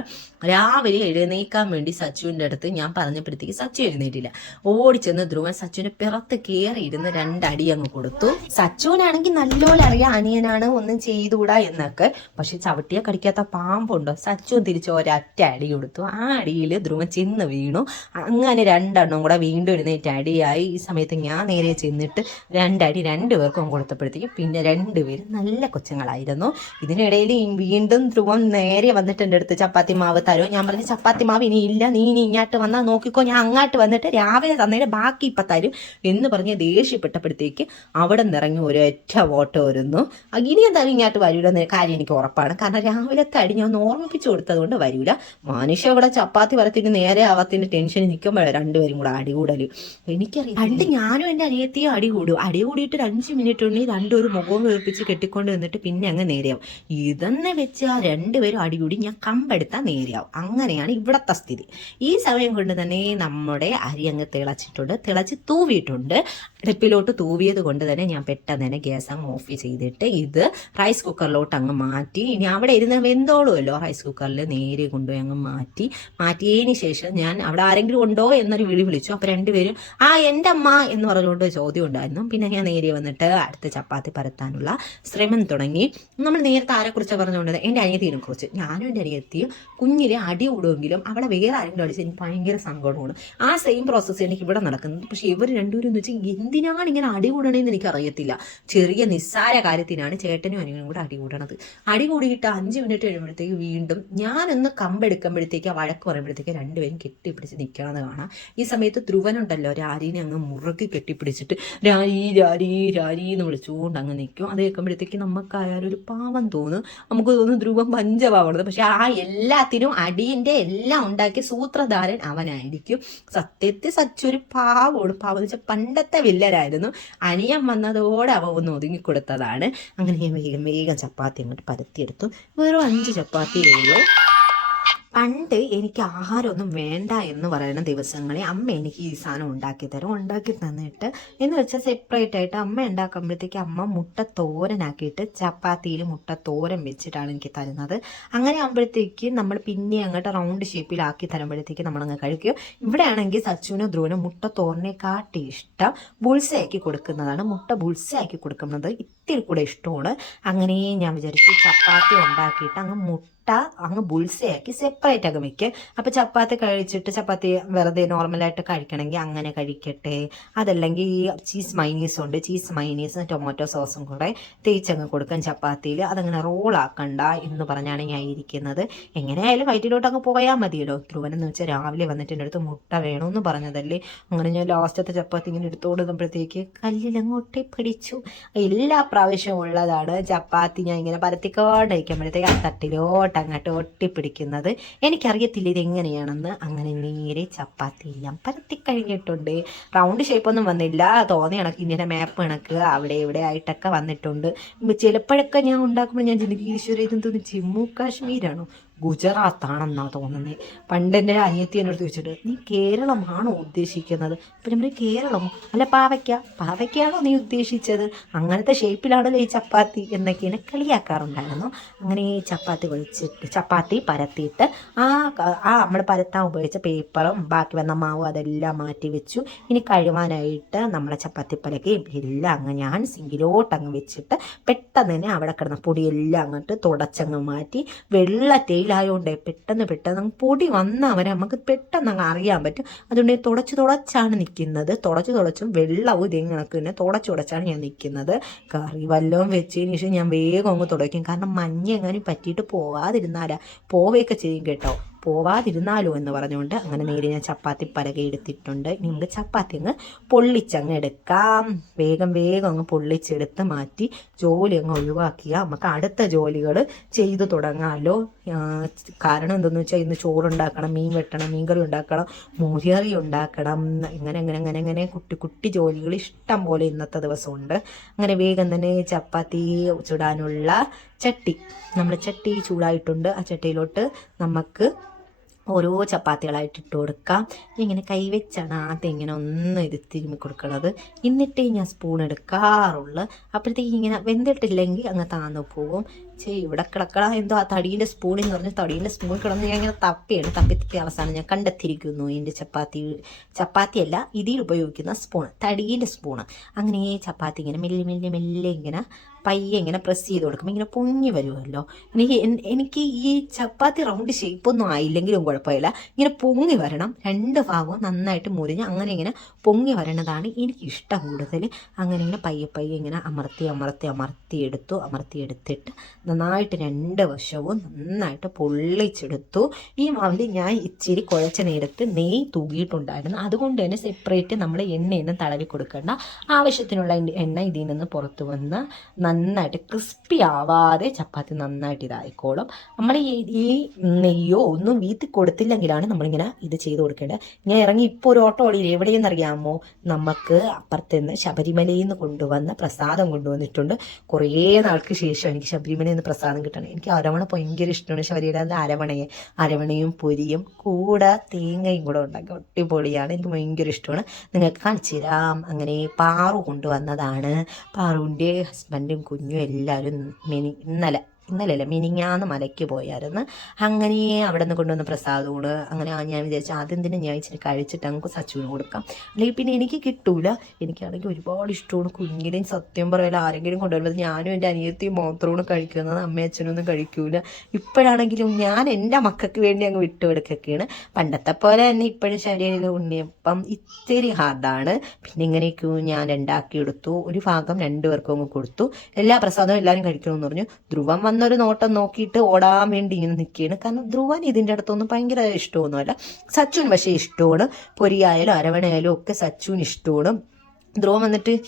രാവിലെ എഴുന്നേക്കാൻ വേണ്ടി സച്ചുവിന്റെ അടുത്ത് ഞാൻ പറഞ്ഞപ്പോഴത്തേക്ക് സച്ചു എഴുന്നേറ്റില്ല. ഓടിച്ചെന്ന് ധ്രുവൻ സച്ചുവിന് പിറത്ത് കയറി ഇരുന്ന് രണ്ടടി അങ്ങ് കൊടുത്തു. സച്ചുവിനാണെങ്കിൽ നല്ലോലെ അറിയാം അനിയനാണ് ഒന്നും ചെയ്തുകൂടാ എന്നൊക്കെ. പക്ഷെ ചവിട്ടിയെ കടിക്കാത്ത പാമ്പുണ്ടോ? സച്ചു തിരിച്ച് ഒരൊറ്റ അടി കൊടുത്തു. ആ അടിയിൽ ധ്രുവൻ ചെന്ന് വീണു. അങ്ങനെ രണ്ടെണ്ണം കൂടെ വീണ്ടും എഴുന്നേറ്റ് അടിയായി. ഈ സമയത്ത് ഞാൻ നേരെ ചെന്നിട്ട് രണ്ടടി രണ്ടുപേർക്കും കൊടുത്തപ്പോഴത്തേക്കും പിന്നെ രണ്ടുപേരും നല്ല കൊച്ചുങ്ങളായിരുന്നു. ഇതിനിടയിൽ വീണ്ടും ധ്രുവം നേരെ വന്നിട്ട് എന്റെ അടുത്ത് ചപ്പാത്തി മാവ് തരും. ഞാൻ പറഞ്ഞു ചപ്പാത്തി മാവ് ഇനി ഇല്ല. നീ ഇനി ഇങ്ങോട്ട് വന്നാൽ നോക്കിക്കോ. ഞാൻ അങ്ങോട്ട് വന്നിട്ട് രാവിലെ തന്നതിന് ബാക്കി ഇപ്പം തരും. എന്ന് പറഞ്ഞ് ദേഷ്യപ്പെട്ടപ്പോഴത്തേക്ക് അവിടെ നിന്നിറങ്ങി ഒരൊറ്റ വോട്ട് വരുന്നു. ഇനി എന്തായാലും ഇങ്ങോട്ട് വരൂല എന്ന കാര്യം എനിക്ക് ഉറപ്പാണ്. കാരണം രാവിലത്തെ അടി ഞാൻ ഓർമ്മിപ്പിച്ചു കൊടുത്തത് കൊണ്ട് വരൂല. മനുഷ്യ ഇവിടെ ചപ്പാത്തി വരത്തിന് നേരെ ആവാത്തിന്റെ ടെൻഷൻ നിൽക്കുമ്പോഴാണ് രണ്ടുപേരും കൂടെ അടി എനിക്കറിയാം. പണ്ട് ഞാനും എന്റെ അനിയത്തിയും അടി കൂടും. അടി കൂടിയിട്ട് ഒരു അഞ്ച് മിനിറ്റ് ഉണ്ടെങ്കിൽ ഒരു മുഖവും വീർപ്പിച്ച് കെട്ടിക്കൊണ്ട് നിന്നിട്ട് പിന്നെ അങ്ങ് നേരെയാവും. ഇതെന്നെ വെച്ച് ആ രണ്ടുപേരും അടികൂടി ഞാൻ കമ്പെടുത്താൽ നേരെയാവും. അങ്ങനെയാണ് ഇവിടത്തെ സ്ഥിതി. ഈ സമയം കൊണ്ട് തന്നെ നമ്മുടെ അരി അങ്ങ് തിളച്ചിട്ടുണ്ട്. തിളച്ച് തൂവിയിട്ടുണ്ട്. അടുപ്പിലോട്ട് തൂവിയത് കൊണ്ട് തന്നെ ഞാൻ പെട്ടെന്ന് തന്നെ ഗ്യാസ് അങ്ങ് ഓഫ് ചെയ്തിട്ട് ഇത് റൈസ് കുക്കറിലോട്ട് അങ്ങ് മാറ്റി ഇനി അവിടെ ഇരുന്ന് വെന്തോളുമല്ലോ റൈസ് കുക്കറിൽ നേരെ കൊണ്ടുപോയി അങ്ങ് മാറ്റി. മാറ്റിയതിന് ശേഷം ഞാൻ അവിടെ ആരെങ്കിലും ഉണ്ടോ എന്നൊരു വിളി വിളിച്ചു. അപ്പോൾ രണ്ടുപേരും ആ എന്റെ അമ്മ എന്ന് പറഞ്ഞുകൊണ്ട് ചോദ്യം ഉണ്ടായിരുന്നു. പിന്നെ ഞാൻ നേരെ വന്നിട്ട് അടുത്ത ചപ്പാത്തി പരത്താനുള്ള ശ്രമം തുടങ്ങി. നമ്മൾ നേരത്തെ ആരെക്കുറിച്ചാണ് പറഞ്ഞുകൊണ്ടത് എന്റെ അനിയത്തിനെ കുറിച്ച്. ഞാനും എന്റെ അനിയത്തിയും കുഞ്ഞിലെ അടി കൂടുമെങ്കിലും അവളെ വേറെ ആരെങ്കിലും അടിച്ച് എനിക്ക് ഭയങ്കര സങ്കടമാണ്. ആ സെയിം പ്രോസസ്സ് എനിക്ക് ഇവിടെ നടക്കുന്നത്. പക്ഷേ ഇവർ രണ്ടുപേരും എന്ന് വെച്ചാൽ എന്തിനാണ് ഇങ്ങനെ അടി കൂടണേന്ന് എനിക്ക് അറിയത്തില്ല ചെറിയ നിസ്സാര കാര്യത്തിനാണ് ചേട്ടനും അനിയനും കൂടെ അടി കൂടണത്. അടി കൂടിയിട്ട് അഞ്ച് മിനിറ്റ് കഴിയുമ്പോഴത്തേക്ക് വീണ്ടും ഞാനൊന്ന് കമ്പെടുക്കുമ്പോഴത്തേക്ക് വഴക്ക് പറയുമ്പോഴത്തേക്ക് രണ്ടുപേരും കെട്ടിപ്പിടിച്ച് നിൽക്കണമെന്ന് കാണാം. ഈ സമയത്ത് ധ്രുവനുണ്ടല്ലോ രാരീനെ അങ്ങ് മുറുക്കി കെട്ടിപ്പിടിച്ചിട്ട് രാരി രാരി രാരി എന്ന് വിളിച്ചുകൊണ്ട് അങ്ങ് നിൽക്കും അത് കേൾക്കുമ്പോഴത്തേക്ക് നമുക്കായാലും ഒരു പാവം തോന്നും. നമുക്ക് തോന്നും ധ്രുവം പഞ്ചപാവണത് പക്ഷെ ആ എല്ലാത്തിനും അടിയിന്റെ എല്ലാം ഉണ്ടാക്കിയ സൂത്രധാരൻ അവനായിരിക്കും. സത്യത്തിൽ സച്ചൊരു പാവമാണ് പാവം വെച്ചാൽ പണ്ടത്തെ വില്ലരായിരുന്നു. അനിയൻ വന്നതോടെ അവ ഒന്ന് ഒതുങ്ങിക്കൊടുത്തതാണ്. അങ്ങനെ ഞാൻ വേഗം വേഗം ചപ്പാത്തി അങ്ങോട്ട് പരത്തിയെടുത്തു. വെറും അഞ്ച് ചപ്പാത്തിയേ ഉള്ളൂ. പണ്ട് എനിക്ക് ആഹാരമൊന്നും വേണ്ട എന്ന് പറയുന്ന ദിവസങ്ങളിൽ അമ്മ എനിക്ക് ഈ സാധനം ഉണ്ടാക്കി തരും. ഉണ്ടാക്കി തന്നിട്ട് എന്ന് വെച്ചാൽ സെപ്പറേറ്റ് ആയിട്ട് അമ്മ ഉണ്ടാക്കുമ്പോഴത്തേക്ക് അമ്മ മുട്ട തോരനാക്കിയിട്ട് ചപ്പാത്തിയിൽ മുട്ട തോരൻ വെച്ചിട്ടാണ് എനിക്ക് തരുന്നത്. അങ്ങനെ ആകുമ്പോഴത്തേക്ക് നമ്മൾ പിന്നെ അങ്ങോട്ട് റൗണ്ട് ഷേപ്പിലാക്കി തരുമ്പോഴത്തേക്ക് നമ്മളങ്ങ് കഴിക്കും. ഇവിടെയാണെങ്കിൽ സച്ചുവിനും ധ്രുവനും മുട്ട തോരനെ കാട്ടി ഇഷ്ടം. ബുൾസയാക്കി കൊടുക്കുന്നതാണ്. മുട്ട ബുൾസയാക്കി കൊടുക്കുന്നത് ഇത്തിരി കൂടെ ഇഷ്ടമാണ്. അങ്ങനെ ഞാൻ വിചാരിച്ചു ചപ്പാത്തി ഉണ്ടാക്കിയിട്ട് അങ്ങ് മുട്ട അങ്ങ് ബുൾസയാക്കി സെപ്പറേറ്റ് ആക്കി വെക്കുക അപ്പോൾ ചപ്പാത്തി കഴിച്ചിട്ട് ചപ്പാത്തി വെറുതെ നോർമലായിട്ട് കഴിക്കണമെങ്കിൽ അങ്ങനെ കഴിക്കട്ടെ. അതല്ലെങ്കിൽ ഈ ചീസ് മൈനീസും ഉണ്ട്. ചീസ് മൈനീസും ടൊമാറ്റോ സോസും കൂടെ തേച്ചങ്ങ് കൊടുക്കാൻ ചപ്പാത്തിയിൽ. അതങ്ങനെ റോളാക്കണ്ട എന്ന് പറഞ്ഞാണ് ഞാൻ ഇരിക്കുന്നത്. എങ്ങനെയായാലും വയറ്റിലോട്ട് അങ്ങ് പോയാൽ മതിയല്ലോ. ധ്രുവനെന്ന് വെച്ചാൽ രാവിലെ വന്നിട്ട് എന്റെ അടുത്ത് മുട്ട വേണമെന്ന് പറഞ്ഞതല്ലേ. അങ്ങനെ ഞാൻ ലാസ്റ്റത്തെ ചപ്പാത്തി ഇങ്ങനെ എടുത്തോണ്ട് വന്നപ്പോഴത്തേക്ക് കല്ലിലങ്ങ് പിടിച്ചു എല്ലാ പ്രാവശ്യവും ഉള്ളതാണ്. ചപ്പാത്തി ഞാൻ ഇങ്ങനെ പരത്തിക്കോണ്ടിരിക്കുമ്പോഴത്തേക്ക് ആ തട്ടിലോട്ട് അങ്ങോട്ട് ഒട്ടിപ്പിടിക്കുന്നത്. എനിക്കറിയത്തില്ല ഇതെങ്ങനെയാണെന്ന്. അങ്ങനെ നേരെ ചപ്പാത്തി എല്ലാം പരത്തി കഴിഞ്ഞിട്ടുണ്ട്. റൗണ്ട് ഷേപ്പൊന്നും വന്നില്ല. തോന്നി കണക്ക് മാപ്പ് കണക്ക് അവിടെ ഇവിടെ ആയിട്ടൊക്കെ വന്നിട്ടുണ്ട്. ചിലപ്പോഴൊക്കെ ഞാൻ ഉണ്ടാക്കുമ്പോൾ ഞാൻ ചിന്തിക്കും ഈശ്വര ഇതെന്തോന്ന് ജമ്മു കാശ്മീരാണോ? ഗുജറാത്താണെന്നാ തോന്നുന്നത് പണ്ട് എന്റെ അനിയത്തി എന്നോട് ചോദിച്ചിട്ട് നീ കേരളമാണോ ഉദ്ദേശിക്കുന്നത്? അപ്പം നമ്മൾ കേരളമോ അല്ല പാവയ്ക്ക. പാവയ്ക്കാണോ നീ ഉദ്ദേശിച്ചത്? അങ്ങനത്തെ ഷേപ്പിലാണല്ലോ ഈ ചപ്പാത്തി എന്നൊക്കെ എന്നെ കളിയാക്കാറുണ്ടായിരുന്നു. അങ്ങനെ ഈ ചപ്പാത്തി കുഴിച്ചിട്ട് ചപ്പാത്തി പരത്തിയിട്ട് ആ ആ നമ്മൾ പരത്താൻ ഉപയോഗിച്ച പേപ്പറും ബാക്കി വന്ന മാവും അതെല്ലാം മാറ്റി വെച്ചു. ഇനി കഴിവാനായിട്ട് നമ്മളെ ചപ്പാത്തി പലകയും എല്ലാം അങ്ങ് ഞാൻ സിങ്കിലോട്ട് വെച്ചിട്ട് പെട്ടെന്ന് തന്നെ അവിടെ കിടന്ന പൊടിയെല്ലാം അങ്ങോട്ട് തുടച്ചങ്ങ് മാറ്റി വെള്ള തേയിലായോണ്ട് പെട്ടെന്ന് പെട്ടെന്ന് അങ്ങ് പൊടി വന്നാൽ വരെ നമുക്ക് പെട്ടെന്ന് അങ്ങ് അറിയാൻ പറ്റും. അതുകൊണ്ട് തുടച്ച് തുടച്ചാണ് നിൽക്കുന്നത് തുടച്ച് തുടച്ചും വെള്ളവും ഇതേ പിന്നെ തുടച്ച് തുടച്ചാണ് ഞാൻ നിൽക്കുന്നത് കറി വല്ലതും വെച്ചതിന് ശേഷം ഞാൻ വേഗം അങ്ങ് തുടയ്ക്കും. കാരണം മഞ്ഞ എങ്ങാനും പറ്റിയിട്ട് പോവാതിരുന്നാലാ. പോവുകയൊക്കെ ചെയ്യും കേട്ടോ. പോവാതിരുന്നാലോ എന്ന് പറഞ്ഞുകൊണ്ട് അങ്ങനെ നേരെ ഞാൻ ചപ്പാത്തി പലക എടുത്തിട്ടുണ്ട്. ഇനി നമുക്ക് ചപ്പാത്തി അങ്ങ് പൊള്ളിച്ചങ്ങ് എടുക്കാം. വേഗം വേഗം അങ്ങ് പൊള്ളിച്ചെടുത്ത് മാറ്റി ജോലി അങ്ങ് ഒഴിവാക്കുക നമുക്ക് അടുത്ത ജോലികൾ ചെയ്തു തുടങ്ങാമല്ലോ കാരണം എന്തെന്ന് വെച്ചാൽ ഇന്ന് ചോറുണ്ടാക്കണം മീൻ വെട്ടണം മീൻകറി ഉണ്ടാക്കണം മോരിയറി ഉണ്ടാക്കണം. ഇങ്ങനെ അങ്ങനെ അങ്ങനെ അങ്ങനെ കുട്ടി കുട്ടി ജോലികൾ ഇഷ്ടം പോലെ ഇന്നത്തെ ദിവസമുണ്ട്. അങ്ങനെ വേഗം തന്നെ ചപ്പാത്തി ചുടാനുള്ള ചട്ടി. നമ്മൾ ചട്ടി ചൂടായിട്ടുണ്ട്. ആ ചട്ടിയിലോട്ട് നമുക്ക് ഓരോ ചപ്പാത്തികളായിട്ട് ഇട്ട് കൊടുക്കാം. ഇങ്ങനെ കൈവച്ചാണ് ആദ്യം ഇങ്ങനെ ഒന്ന് ഇത് തിരുമ്മി കൊടുക്കണത്. എന്നിട്ടേ ഞാൻ സ്പൂൺ എടുക്കാറുള്ളൂ. അപ്പോഴത്തേക്ക് ഇങ്ങനെ വെന്തിട്ടില്ലെങ്കിൽ അങ്ങ് താന്നു പോകും ചേ ഇവിടെ കിടക്കണ എന്തോ ആ തടീന്റെ സ്പൂൺ എന്ന് പറഞ്ഞ തടീന്റെ സ്പൂൺ കിടന്ന് ഞാൻ ഇങ്ങനെ തപ്പിയാണ് തപ്പി തപ്പി അവസാനം ഞാൻ കണ്ടെത്തിയിരിക്കുന്നു എന്റെ ചപ്പാത്തി ചപ്പാത്തിയല്ല ഇതിൽ ഉപയോഗിക്കുന്ന സ്പൂൺ തടീന്റെ സ്പൂൺ അങ്ങനെ ചപ്പാത്തി ഇങ്ങനെ മെല്ലെ മെല്ലെ മെല്ലെ ഇങ്ങനെ പയ്യെ ഇങ്ങനെ പ്രസ് ചെയ്ത് കൊടുക്കുമ്പോൾ ഇങ്ങനെ പൊങ്ങി വരുമല്ലോ. എനിക്ക് എനിക്ക് ഈ ചപ്പാത്തി റൗണ്ട് ഷേപ്പൊന്നും ആയില്ലെങ്കിലും കുഴപ്പമില്ല. ഇങ്ങനെ പൊങ്ങി വരണം രണ്ട് ഭാഗവും നന്നായിട്ട് മുരിഞ്ഞ് അങ്ങനെ ഇങ്ങനെ പൊങ്ങി വരണതാണ് എനിക്ക് ഇഷ്ടം കൂടുതൽ. അങ്ങനെ ഇങ്ങനെ പയ്യെ പയ്യെ ഇങ്ങനെ അമർത്തി അമർത്തി അമർത്തി എടുത്തു അമർത്തി എടുത്തിട്ട് നന്നായിട്ട് രണ്ട് വശവും നന്നായിട്ട് പൊള്ളിച്ചെടുത്തു. ഈ മാവിൽ ഞാൻ ഇച്ചിരി കുഴച്ച നേരത്ത് നെയ്യ് തൂകിയിട്ടുണ്ടായിരുന്നു. അതുകൊണ്ട് തന്നെ സെപ്പറേറ്റ് നമ്മൾ എണ്ണയൊന്നും തടവി കൊടുക്കേണ്ട. ആവശ്യത്തിനുള്ള എണ്ണ- ഇതിൽ നിന്ന് പുറത്തു വന്ന് നന്നായിട്ട് ക്രിസ്പി ആവാതെ ചപ്പാത്തി നന്നായിട്ട് ഇതായിക്കോളും. നമ്മൾ ഈ നെയ്യോ ഒന്നും വീട്ടിൽ കൊടുത്തില്ലെങ്കിലാണ് നമ്മളിങ്ങനെ ഇത് ചെയ്ത് കൊടുക്കേണ്ടത്. ഞാൻ ഇറങ്ങി ഇപ്പോൾ ഒരു ഓട്ടോ ഓടിയില്ല? എവിടെയെന്ന് അറിയാമോ? നമുക്ക് അപ്പുറത്തുനിന്ന് ശബരിമലയിൽ നിന്ന് കൊണ്ടുവന്ന പ്രസാദം കൊണ്ടുവന്നിട്ടുണ്ട്. കുറേ നാൾക്ക് ശേഷം എനിക്ക് ശബരിമലയിൽ നിന്ന് പ്രസാദം കിട്ടണം. എനിക്ക് അരവണ ഭയങ്കര ഇഷ്ടമാണ്. ശബരിമല അരവണയെ. അരവണയും പൊരിയും കൂടെ തേങ്ങയും കൂടെ ഉണ്ടാക്കി അടിപൊളിയാണ്. എനിക്ക് ഭയങ്കര ഇഷ്ടമാണ്. നിങ്ങൾക്ക് കാണിച്ചു തരാം. അങ്ങനെ പാറു കൊണ്ടുവന്നതാണ്. പാറുവിന്റെ ഹസ്ബൻഡും കുഞ്ഞും എല്ലാവരും ഇന്നലെ ഇന്നലെ അല്ല മിനിങ്ങാന്ന് മലയ്ക്ക് പോയായിരുന്നു. അങ്ങനെ അവിടെ നിന്ന് കൊണ്ടുവന്ന പ്രസാദമാണ് അങ്ങനെ ഞാൻ വിചാരിച്ചു ആദ്യം തന്നെ ഞാൻ ഇച്ചിരി കഴിച്ചിട്ട് നമുക്ക് സച്ചുവിന് കൊടുക്കാം. അല്ലെങ്കിൽ പിന്നെ എനിക്ക് കിട്ടൂല. എനിക്കാണെങ്കിൽ ഒരുപാട് ഇഷ്ടമാണ് കുഞ്ഞിനെയും സത്യം പറയാൻ ആരെങ്കിലും കൊണ്ടുവരുന്നത് ഞാനും എന്റെ അനിയത്തിയും മാത്രമാണ് കഴിക്കുന്നത്. അമ്മയച്ഛനൊന്നും കഴിക്കൂല. ഇപ്പോഴാണെങ്കിലും ഞാൻ എന്റെ മക്കൾക്ക് വേണ്ടി അങ്ങ് വിട്ടുകൊടുക്കുകയാണ് പണ്ടത്തെ പോലെ തന്നെ ഇപ്പോഴും ശരീരം ഉണ്ണിയപ്പം ഇത്തിരി ഹാർഡാണ്. പിന്നെ ഇങ്ങനെയൊക്കെ ഞാൻ രണ്ടാക്കി എടുത്തു. ഒരു ഭാഗം രണ്ടുപേർക്കും അങ്ങ് കൊടുത്തു. എല്ലാ പ്രസാദവും എല്ലാവരും കഴിക്കണമെന്ന് പറഞ്ഞു. ധ്രുവം വന്നൊരു നോട്ടം നോക്കിയിട്ട് ഓടാൻ വേണ്ടി ഇങ്ങനെ നിൽക്കുകയാണ് കാരണം ധ്രുവൻ ഇതിന്റെ അടുത്തൊന്നും ഭയങ്കര ഇഷ്ടമൊന്നുമല്ല. സച്ചുൻ പക്ഷേ ഇഷ്ടമാണ്. പൊരിയായാലും അരവണയായാലും ഒക്കെ സച്ചുവിന് ഇഷ്ടമാണ്. ധ്രുവം വന്നിട്ട്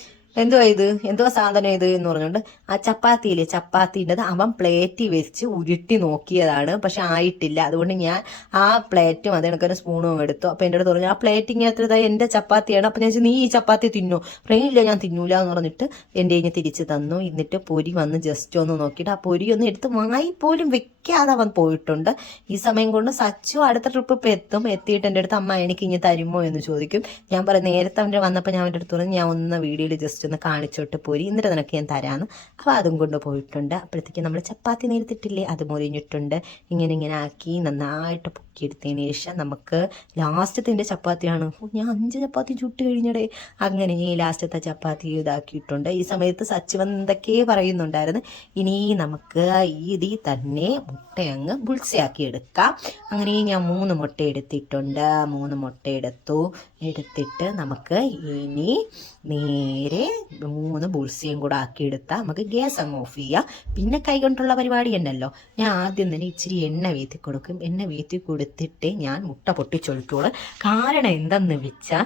എന്തുവാ ഇത്? എന്തുവാ സാധനം ഇത് എന്ന് പറഞ്ഞുകൊണ്ട് ആ ചപ്പാത്തിയിലെ ചപ്പാത്തിന്റെത് അവൻ പ്ലേറ്റിൽ വെച്ച് ഉരുട്ടി നോക്കിയതാണ്. പക്ഷെ ആയിട്ടില്ല. അതുകൊണ്ട് ഞാൻ ആ പ്ലേറ്റും അത് കണക്കൊരു സ്പൂണും എടുത്തു. അപ്പൊ എന്റെ അടുത്ത് പറഞ്ഞു ആ പ്ലേറ്റ് ഇങ്ങനത്തെ എന്റെ ചപ്പാത്തിയാണ്. അപ്പൊ ഞാൻ നീ ഈ ചപ്പാത്തി തിന്നു? ഇല്ല ഞാൻ തിന്നൂല എന്ന് പറഞ്ഞിട്ട് എന്റെ കഴിഞ്ഞ് തിരിച്ചു തന്നു. എന്നിട്ട് പൊരി വന്ന് ജസ്റ്റ് ഒന്ന് നോക്കിയിട്ട് ആ പൊരി ഒന്ന് എടുത്ത് വായി പോലും വെക്കാതെ അവൻ പോയിട്ടുണ്ട്. ഈ സമയം കൊണ്ട് സച്ചു അടുത്ത ട്രിപ്പ് ഇപ്പം എത്തും. എത്തിയിട്ട് എന്റെ അടുത്ത് അമ്മ എനിക്ക് ഇനി തരുമോ? എന്ന് ചോദിക്കും. ഞാൻ പറയും നേരത്തെ അവന്റെ വന്നപ്പോൾ ഞാൻ അവന്റെ അടുത്ത് പറഞ്ഞു ഞാൻ ഒന്ന് വീഡിയോയിൽ ജസ്റ്റ് ഒന്ന് കാണിച്ചോട്ട് പോരി. എന്നിട്ട് നിനക്ക് ഞാൻ തരാമെന്ന് അപ്പോൾ അതും കൊണ്ട് പോയിട്ടുണ്ട്. അപ്പോഴത്തേക്ക് നമ്മൾ ചപ്പാത്തി നേരത്തിട്ടില്ലേ? അത് മൊരിഞ്ഞിട്ടുണ്ട് ഇങ്ങനെ ഇങ്ങനെ ആക്കി നന്നായിട്ട് പൊക്കിയെടുത്തതിന് ശേഷം നമുക്ക് ലാസ്റ്റത്തിന്റെ ചപ്പാത്തിയാണ്. ഞാൻ അഞ്ച് ചപ്പാത്തി ചുട്ട് കഴിഞ്ഞടേ. അങ്ങനെ ഈ ലാസ്റ്റത്തെ ചപ്പാത്തി ഇതാക്കിയിട്ടുണ്ട്. ഈ സമയത്ത് സച്ച് വന്ന് എന്തൊക്കെ പറയുന്നുണ്ടായിരുന്നു? ഇനി നമുക്ക് ഇതിൽ തന്നെ മുട്ടയങ്ങ് ബുൾസയാക്കി എടുക്കാം അങ്ങനെ ഞാൻ മൂന്ന് മുട്ട എടുത്തിട്ടുണ്ട്. മൂന്ന് മുട്ട എടുത്തു. എടുത്തിട്ട് നമുക്ക് ഇനി നേരെ മൂന്ന് ബുൾസിയും കൂടെ ആക്കി എടുത്താൽ നമുക്ക് ഗ്യാസ് അങ്ങ് ഓഫ് ചെയ്യാം. പിന്നെ കൈ കൊണ്ടുള്ള പരിപാടി ഉണ്ടല്ലോ. ഞാൻ ആദ്യം തന്നെ ഇച്ചിരി എണ്ണ വീത്തി കൊടുക്കും എണ്ണ വീത്തി കൊടുത്തിട്ട് ഞാൻ മുട്ട പൊട്ടിച്ചൊഴിക്കോളൂ. കാരണം എന്തെന്ന് വെച്ചാൽ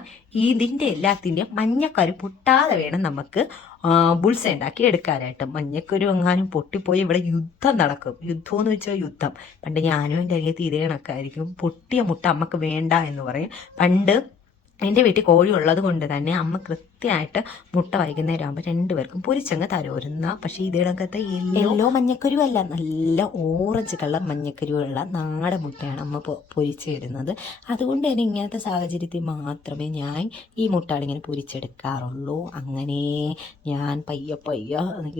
ഇതിന്റെ എല്ലാത്തിന്റെയും മഞ്ഞക്കരു പൊട്ടാതെ വേണം നമുക്ക് ബുൾസ ഉണ്ടാക്കി എടുക്കാനായിട്ട്. മഞ്ഞക്കൊരു എങ്ങാനും പൊട്ടിപ്പോയി ഇവിടെ യുദ്ധം നടക്കും. യുദ്ധം എന്ന് വെച്ചാൽ യുദ്ധം. പണ്ട് ഞാനും എന്റെ അനിയത്തി ഇതേ കണക്കായിരിക്കും. പൊട്ടിയ മുട്ട അമ്മയ്ക്ക് വേണ്ട എന്ന് പറയും. പണ്ട് എന്റെ വീട്ടിൽ കോഴി ഉള്ളത് കൊണ്ട് തന്നെ അമ്മ കൃത്യമായിട്ട് മുട്ട വൈകുന്നേരം ആകുമ്പോൾ രണ്ടുപേർക്കും പൊരിച്ചങ്ങ് തരുന്ന പക്ഷേ ഇതിനകത്തെ യെല്ലോ മഞ്ഞക്കരുവല്ല നല്ല ഓറഞ്ച് കളർ മഞ്ഞക്കരുവുള്ള നാടൻ മുട്ടയാണ് അമ്മ പൊരിച്ചിടുന്നത്. അതുകൊണ്ട് തന്നെ ഇങ്ങനത്തെ സാഹചര്യത്തിൽ മാത്രമേ ഞാൻ ഈ മുട്ടകളിങ്ങനെ പൊരിച്ചെടുക്കാറുള്ളൂ. അങ്ങനെ ഞാൻ പയ്യ പയ്യ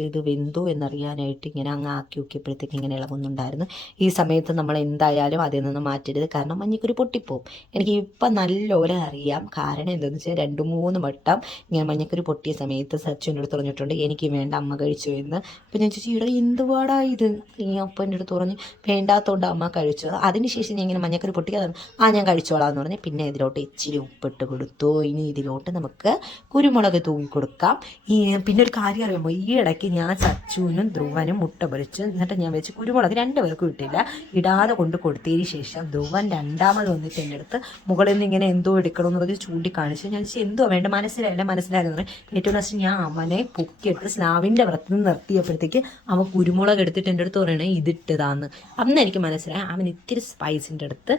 ഇത് വെന്തു എന്നറിയാനായിട്ട് ഇങ്ങനെ അങ്ങ് ആക്കി നോക്കിയപ്പോഴത്തേക്ക് ഇങ്ങനെ ഇളകുന്നുണ്ടായിരുന്നു ഈ സമയത്ത് നമ്മൾ എന്തായാലും അതിൽ നിന്ന് മാറ്റരുത്. കാരണം മഞ്ഞക്കുരു പൊട്ടിപ്പോവും. എനിക്ക് ഇപ്പം നല്ലപോലെ അറിയാം. കാരണം എന്താണെന്ന് വെച്ചാൽ രണ്ട് മൂന്ന് വട്ടം ഇങ്ങനെ മഞ്ഞക്കറി പൊട്ടിയ സമയത്ത് സച്ചിന്റെ അടുത്ത് പറഞ്ഞിട്ടുണ്ട് എനിക്ക് വേണ്ട അമ്മ കഴിച്ചു എന്ന്. അപ്പം ഞാൻ ചോദിച്ചു ഇവിടെ എന്തുവാടാ ഇത്? ഈ അപ്പന്റെ അടുത്ത് പറഞ്ഞു വേണ്ടാത്തതുകൊണ്ട് അമ്മ കഴിച്ചു. അതിനുശേഷം ഞാൻ ഇങ്ങനെ മഞ്ഞക്കറി പൊട്ടിക്കാതെ ആ ഞാൻ കഴിച്ചോളാം എന്ന് പറഞ്ഞ് പിന്നെ ഇതിലോട്ട് ഇച്ചിരി ഉപ്പിട്ട് കൊടുത്തു. ഇനി ഇതിലോട്ട് നമുക്ക് കുരുമുളക് തൂക്കി കൊടുക്കാം. ഈ പിന്നെ ഒരു കാര്യം അറിയുമ്പോൾ ഈ ഇടയ്ക്ക് ഞാൻ സച്ചുവിനും ധ്രുവനും മുട്ട പൊരിച്ച് എന്നിട്ട് ഞാൻ വെച്ച് കുരുമുളക് രണ്ട് പേർക്കും ഇട്ടില്ല. ഇടാതെ കൊണ്ട് കൊടുത്തതിന് ശേഷം ധ്രുവൻ രണ്ടാമത് വന്നിട്ട് എന്റെ അടുത്ത് മുകളിൽ നിന്ന് ഇങ്ങനെ എന്തോ എടുക്കണമെന്ന് പറഞ്ഞ് ചൂണ്ടിക്കാണിച്ചു. ഞാൻ എന്തോ വേണ്ട? മനസ്സിലായില്ല മനസ്സിലായിരുന്നു ഏറ്റവും ലാസ്റ്റ് ഞാൻ അവനെ പൊക്കിയെടുത്ത് സ്ലാവിന്റെ പുറത്ത് നിന്ന് നിർത്തിയപ്പോഴത്തേക്ക് അവൻ കുരുമുളക് എടുത്തിട്ട് എന്റെ അടുത്ത് പറയണേ ഇതിട്ടതാന്ന്. അന്ന് എനിക്ക് മനസ്സിലായി അവൻ ഇത്തിരി സ്പൈസിന്റെ അടുത്ത്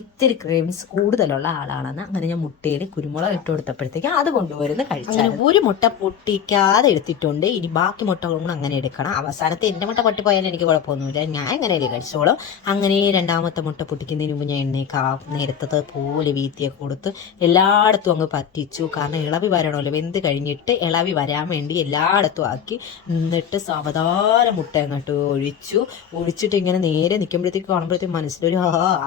ഇത്തിരി ക്രീംസ് കൂടുതലുള്ള ആളാണെന്ന് അങ്ങനെ ഞാൻ മുട്ടയിൽ കുരുമുളക് ഇട്ട് കൊടുത്തപ്പോഴത്തേക്ക് അത് കൊണ്ടുവരുന്ന കഴിച്ചു അങ്ങനെ ഒരു മുട്ട പൊട്ടിക്കാതെ എടുത്തിട്ടുണ്ട്. ഇനി ബാക്കി മുട്ടകളും കൂടെ അങ്ങനെ എടുക്കണം. അവസാനത്തെ എന്റെ മുട്ട പൊട്ടിപ്പോയാലും എനിക്ക് കുഴപ്പമൊന്നുമില്ല. ഞാൻ എങ്ങനെയല്ലേ കഴിച്ചോളും. അങ്ങനെ രണ്ടാമത്തെ മുട്ട പൊട്ടിക്കുന്നതിന് മുമ്പ് ഞാൻ എണ്ണയൊക്കെ നേരത്തത് പോലെ വീത്തിയൊക്കെ കൊടുത്ത് എല്ലായിടത്തും അങ്ങ് പറ്റിച്ചു. കാരണം ഇളവി വരണമല്ലോ. വെന്ത് കഴിഞ്ഞിട്ട് ഇളവി വരാൻ വേണ്ടി എല്ലായിടത്തും ആക്കി എന്നിട്ട് സാവധാനം മുട്ട അങ്ങോട്ട് ഒഴിച്ചു. ഒഴിച്ചിട്ട് ഇങ്ങനെ നേരെ നിൽക്കുമ്പോഴത്തേക്ക് കാണുമ്പോഴത്തേക്ക് മനസ്സിലൊരു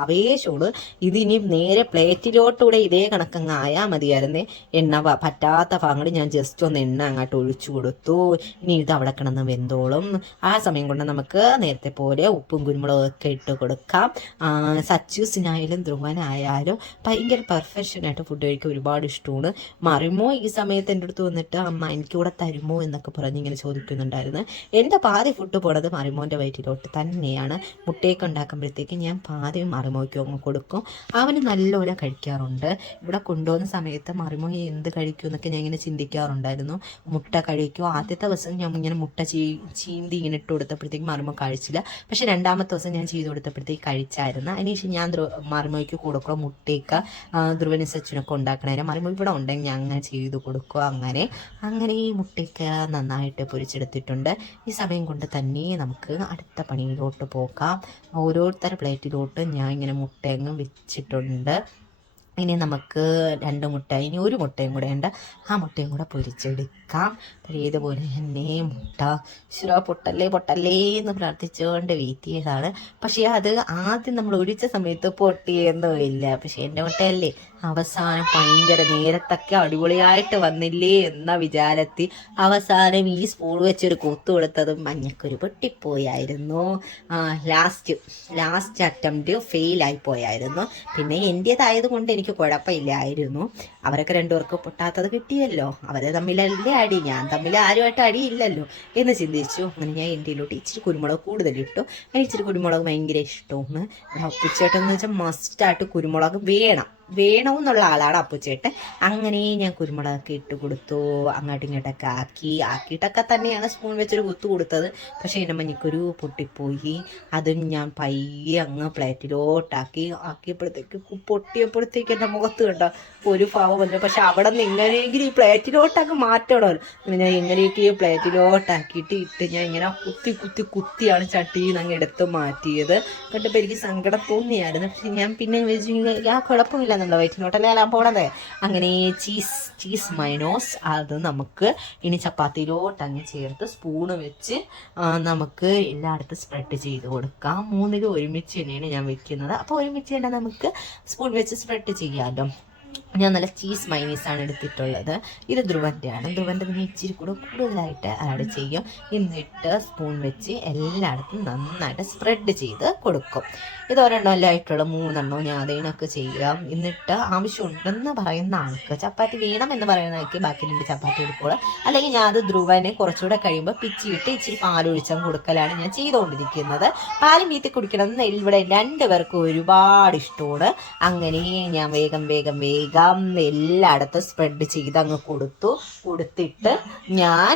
ആവേശമാണ്. ഇതിനി നേരെ പ്ലേറ്റിലോട്ടൂടെ ഇതേ കണക്കങ്ങ് ആയാൽ മതിയായിരുന്നേ. എണ്ണ പറ്റാത്ത ഭാഗങ്ങളിൽ ഞാൻ ജസ്റ്റ് ഒന്ന് എണ്ണ അങ്ങോട്ട് ഒഴിച്ചു കൊടുത്തു. ഇനി ഇത് അവിടെ കിടന്ന് വെന്തോളും. ആ സമയം കൊണ്ട് നമുക്ക് നേരത്തെ പോലെ ഉപ്പും കുരുമുളകും ഒക്കെ ഇട്ട് കൊടുക്കാം. സച്ചൂസിനായാലും ധ്രുവനായാലും ഭയങ്കര പെർഫെക്ഷനായിട്ട് ഫുഡ് കഴിക്കാൻ ഒരുപാട് ഇഷ്ടമാണ്. മറിമോ ഈ സമയത്ത് എന്റെ അടുത്ത് വന്നിട്ട് അമ്മ എനിക്ക് കൂടെ തരുമോ? എന്നൊക്കെ പറഞ്ഞ് ഇങ്ങനെ ചോദിക്കുന്നുണ്ടായിരുന്നു. എന്റെ പാതി ഫുഡ് പോണത് മറിമോന്റെ വയറ്റിലോട്ട് തന്നെയാണ്. മുട്ടയൊക്കെ ഉണ്ടാക്കുമ്പോഴത്തേക്ക് ഞാൻ പാതി മറിമോയ്ക്ക് അങ്ങ് കൊടുക്കും. അവന് നല്ലപോലെ കഴിക്കാറുണ്ട്. ഇവിടെ കൊണ്ടുപോകുന്ന സമയത്ത് മറിമോ എന്ത് കഴിക്കും? എന്നൊക്കെ ഞാൻ ഇങ്ങനെ ചിന്തിക്കാറുണ്ടായിരുന്നു. മുട്ട കഴിക്കും. ആദ്യത്തെ ദിവസം ഞാൻ ഇങ്ങനെ മുട്ട ചീ ചീന്തി ഇങ്ങനെ ഇട്ട് കൊടുത്തപ്പോഴത്തേക്ക് മറിമോ കഴിച്ചില്ല. പക്ഷെ രണ്ടാമത്തെ ദിവസം ഞാൻ ചെയ്ത് കൊടുത്തപ്പോഴത്തേക്ക് കഴിച്ചായിരുന്നു. അതിനുശേഷം ഞാൻ മറിമോയ്ക്ക് കൊടുക്കുക മുട്ടയൊക്കെ ആ, ഉണ്ടാക്കണ ഉണ്ടാക്കണേരം പറയുമ്പോൾ ഇവിടെ ഉണ്ടെങ്കിൽ ഞാൻ അങ്ങനെ ചെയ്ത് കൊടുക്കുക അങ്ങനെ. അങ്ങനെ ഈ മുട്ടയ്ക്ക് നന്നായിട്ട് പൊരിച്ചെടുത്തിട്ടുണ്ട്. ഈ സമയം കൊണ്ട് തന്നെ നമുക്ക് അടുത്ത പണിയിലോട്ട് പോകാം. ഓരോരുത്തരുടെ പ്ലേറ്റിലോട്ട് ഞാൻ ഇങ്ങനെ മുട്ടയങ്ങ് വെച്ചിട്ടുണ്ട്. ഇനി നമുക്ക് രണ്ട് മുട്ട ഇനി ഒരു മുട്ടയും കൂടെ ഉണ്ട്. ആ മുട്ടയും കൂടെ പൊരിച്ചെടുക്കാം. പഴയതുപോലെ തന്നെ മുട്ട. ശിറോ പൊട്ടല്ലേ പൊട്ടല്ലേ എന്ന് പ്രാർത്ഥിച്ചുകൊണ്ട് വെയിറ്റ് പക്ഷേ അത് ആദ്യം നമ്മൾ ഒഴിച്ച സമയത്ത് പൊട്ടിയൊന്നുമില്ല പക്ഷേ എന്റെ മുട്ടയല്ലേ? അവസാനം ഭയങ്കര നേരത്തൊക്കെ അടിപൊളിയായിട്ട് വന്നില്ലേ എന്ന വിചാരത്തിൽ അവസാനം ഈ സ്പൂൺ വെച്ചൊരു കൊത്തു കൊടുത്തതും മഞ്ഞക്കൊരു പൊട്ടിപ്പോയായിരുന്നു. ലാസ്റ്റ് ലാസ്റ്റ് അറ്റംപ്റ്റ് ഫെയിലായി പോയായിരുന്നു പിന്നെ എന്റേതായത് കൊണ്ട് എനിക്ക് കുഴപ്പമില്ലായിരുന്നു. അവരൊക്കെ രണ്ടുപേർക്ക് പൊട്ടാത്തത് കിട്ടിയല്ലോ. അവരെ തമ്മിലല്ലേ അടി. ഞാൻ തമ്മിൽ ആരുമായിട്ട് അടിയില്ലല്ലോ എന്ന് ചിന്തിച്ചു. അങ്ങനെ ഞാൻ എന്റെയിലോട്ട് ഇച്ചിരി കുരുമുളക് കൂടുതലിട്ടു ഇച്ചിരി കുരുമുളക് ഭയങ്കര ഇഷ്ടമാണ്. ഉപ്പിച്ചേട്ടെന്ന് വെച്ചാൽ മസ്റ്റായിട്ട് കുരുമുളക് വേണം. വേണമെന്നുള്ള ആളാണ് അപ്പുച്ചേട്ടൻ. അങ്ങനെ ഞാൻ കുരുമുളകൊക്കെ ഇട്ട് കൊടുത്തു. അങ്ങോട്ടും ഇങ്ങോട്ടൊക്കെ ആക്കി. ആക്കിയിട്ടൊക്കെ തന്നെയാണ് സ്പൂൺ വെച്ചൊരു കുത്തു കൊടുത്തത്. പക്ഷേ എന്റെ മഞ്ഞക്കൊരു പൊട്ടിപ്പോയി. അതും ഞാൻ പയ്യെ അങ്ങ് പ്ലേറ്റിലോട്ടാക്കി. ആക്കിയപ്പോഴത്തേക്ക് പൊട്ടിയപ്പോഴത്തേക്ക് എന്റെ മുഖത്ത് കണ്ടോ ഒരു വന്നു. പക്ഷെ അവിടെ നിന്ന് എങ്ങനെയെങ്കിലും ഈ പ്ലേറ്റിലോട്ടൊക്കെ മാറ്റണമല്ലോ. അങ്ങനെ ഞാൻ എങ്ങനെയൊക്കെ ഈ പ്ലേറ്റിലോട്ടാക്കിയിട്ട് ഇട്ട് ഞാൻ ഇങ്ങനെ കുത്തി കുത്തി കുത്തിയാണ് ചട്ടിയിൽ അങ്ങ് എടുത്ത് മാറ്റിയത്. കണ്ടപ്പോൾ എനിക്ക് സങ്കടം തോന്നിയായിരുന്നു. പക്ഷെ ഞാൻ പിന്നെ വിചാരിച്ചു ആ കുഴപ്പമില്ല. നമ്മുടെ വയറ്റിലോട്ടല്ലേ അല്ലാൻ പോണത്? അങ്ങനെ ചീസ് ചീസ് മൈനോസ് അത് നമുക്ക് ഇനി ചപ്പാത്തിയിലോട്ട് അങ്ങ് ചേർത്ത് സ്പൂണ് വെച്ച് നമുക്ക് എല്ലായിടത്തും സ്പ്രെഡ് ചെയ്ത് കൊടുക്കാം. മൂന്നിലും ഒരുമിച്ച് തന്നെയാണ് ഞാൻ വെക്കുന്നത്. അപ്പോൾ ഒരുമിച്ച് തന്നെ നമുക്ക് സ്പൂൺ വെച്ച് സ്പ്രെഡ് ചെയ്യാമല്ലോ ഞാൻ നല്ല ചീസ് മൈനീസാണ് എടുത്തിട്ടുള്ളത്. ഇത് ധ്രുവന്റെയാണ് ധ്രുവന്റെ തന്നെ ഇച്ചിരി കൂടെ കൂടുതലായിട്ട് ആഡ് ചെയ്യും. എന്നിട്ട് സ്പൂൺ വെച്ച് എല്ലായിടത്തും നന്നായിട്ട് സ്പ്രെഡ് ചെയ്ത് കൊടുക്കും. ഇത് ഒരെണ്ണമല്ലായിട്ടുള്ള മൂന്നെണ്ണവും ഞാൻ അതേണൊക്കെ ചെയ്യാം. എന്നിട്ട് ആവശ്യമുണ്ടെന്ന് പറയുന്ന ആൾക്ക് ചപ്പാത്തി വേണം എന്ന് പറയുന്ന ആൾക്ക് ബാക്കി രണ്ട് ചപ്പാത്തി കൊടുക്കുക അല്ലെങ്കിൽ ഞാൻ അത് ധ്രുവനെ കുറച്ചുകൂടെ കഴിയുമ്പോൾ പിച്ചിയിട്ട് ഇച്ചിരി പാലൊഴിച്ചം കൊടുക്കലാണ് ഞാൻ ചെയ്തുകൊണ്ടിരിക്കുന്നത് പാൽ വീത്തി കുടിക്കണം. എന്ന് ഇവിടെ രണ്ടുപേർക്കും ഒരുപാട് ഇഷ്ടമാണ്. അങ്ങനെ ഞാൻ വേഗം വേഗം വേഗം എല്ലായിടത്തും സ്പ്രെഡ് ചെയ്ത് അങ്ങ് കൊടുത്തു. കൊടുത്തിട്ട് ഞാൻ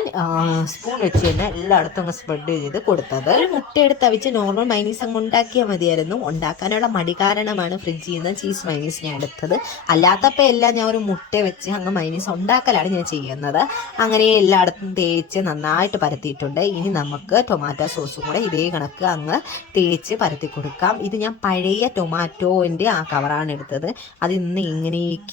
സ്പൂൺ വെച്ച് തന്നെ എല്ലായിടത്തും അങ്ങ് സ്പ്രെഡ് ചെയ്ത് കൊടുത്തത്. ഒരു മുട്ട എടുത്ത് അവിച്ച് നോർമൽ മൈനീസ് അങ്ങ് ഉണ്ടാക്കിയാൽ മതിയായിരുന്നു. ഉണ്ടാക്കാനുള്ള മടി കാരണമാണ് ഫ്രിഡ്ജിൽ നിന്ന് ചീസ് മൈനീസ് ഞാൻ എടുത്തത്. അല്ലാത്തപ്പോൾ എല്ലാം ഞാൻ ഒരു മുട്ട വെച്ച് അങ്ങ് മൈനീസ് ഉണ്ടാക്കലാണ് ഞാൻ ചെയ്യുന്നത്. അങ്ങനെ എല്ലായിടത്തും തേച്ച് നന്നായിട്ട് പരത്തിയിട്ടുണ്ട്. ഇനി നമുക്ക് ടൊമാറ്റോ സോസും കൂടെ ഇതേ കണക്ക് അങ്ങ് തേച്ച് പരത്തി കൊടുക്കാം. ഇത് ഞാൻ പഴയ ടൊമാറ്റോന്റെ ആ കവറാണ് എടുത്തത്. അത് ഇന്ന്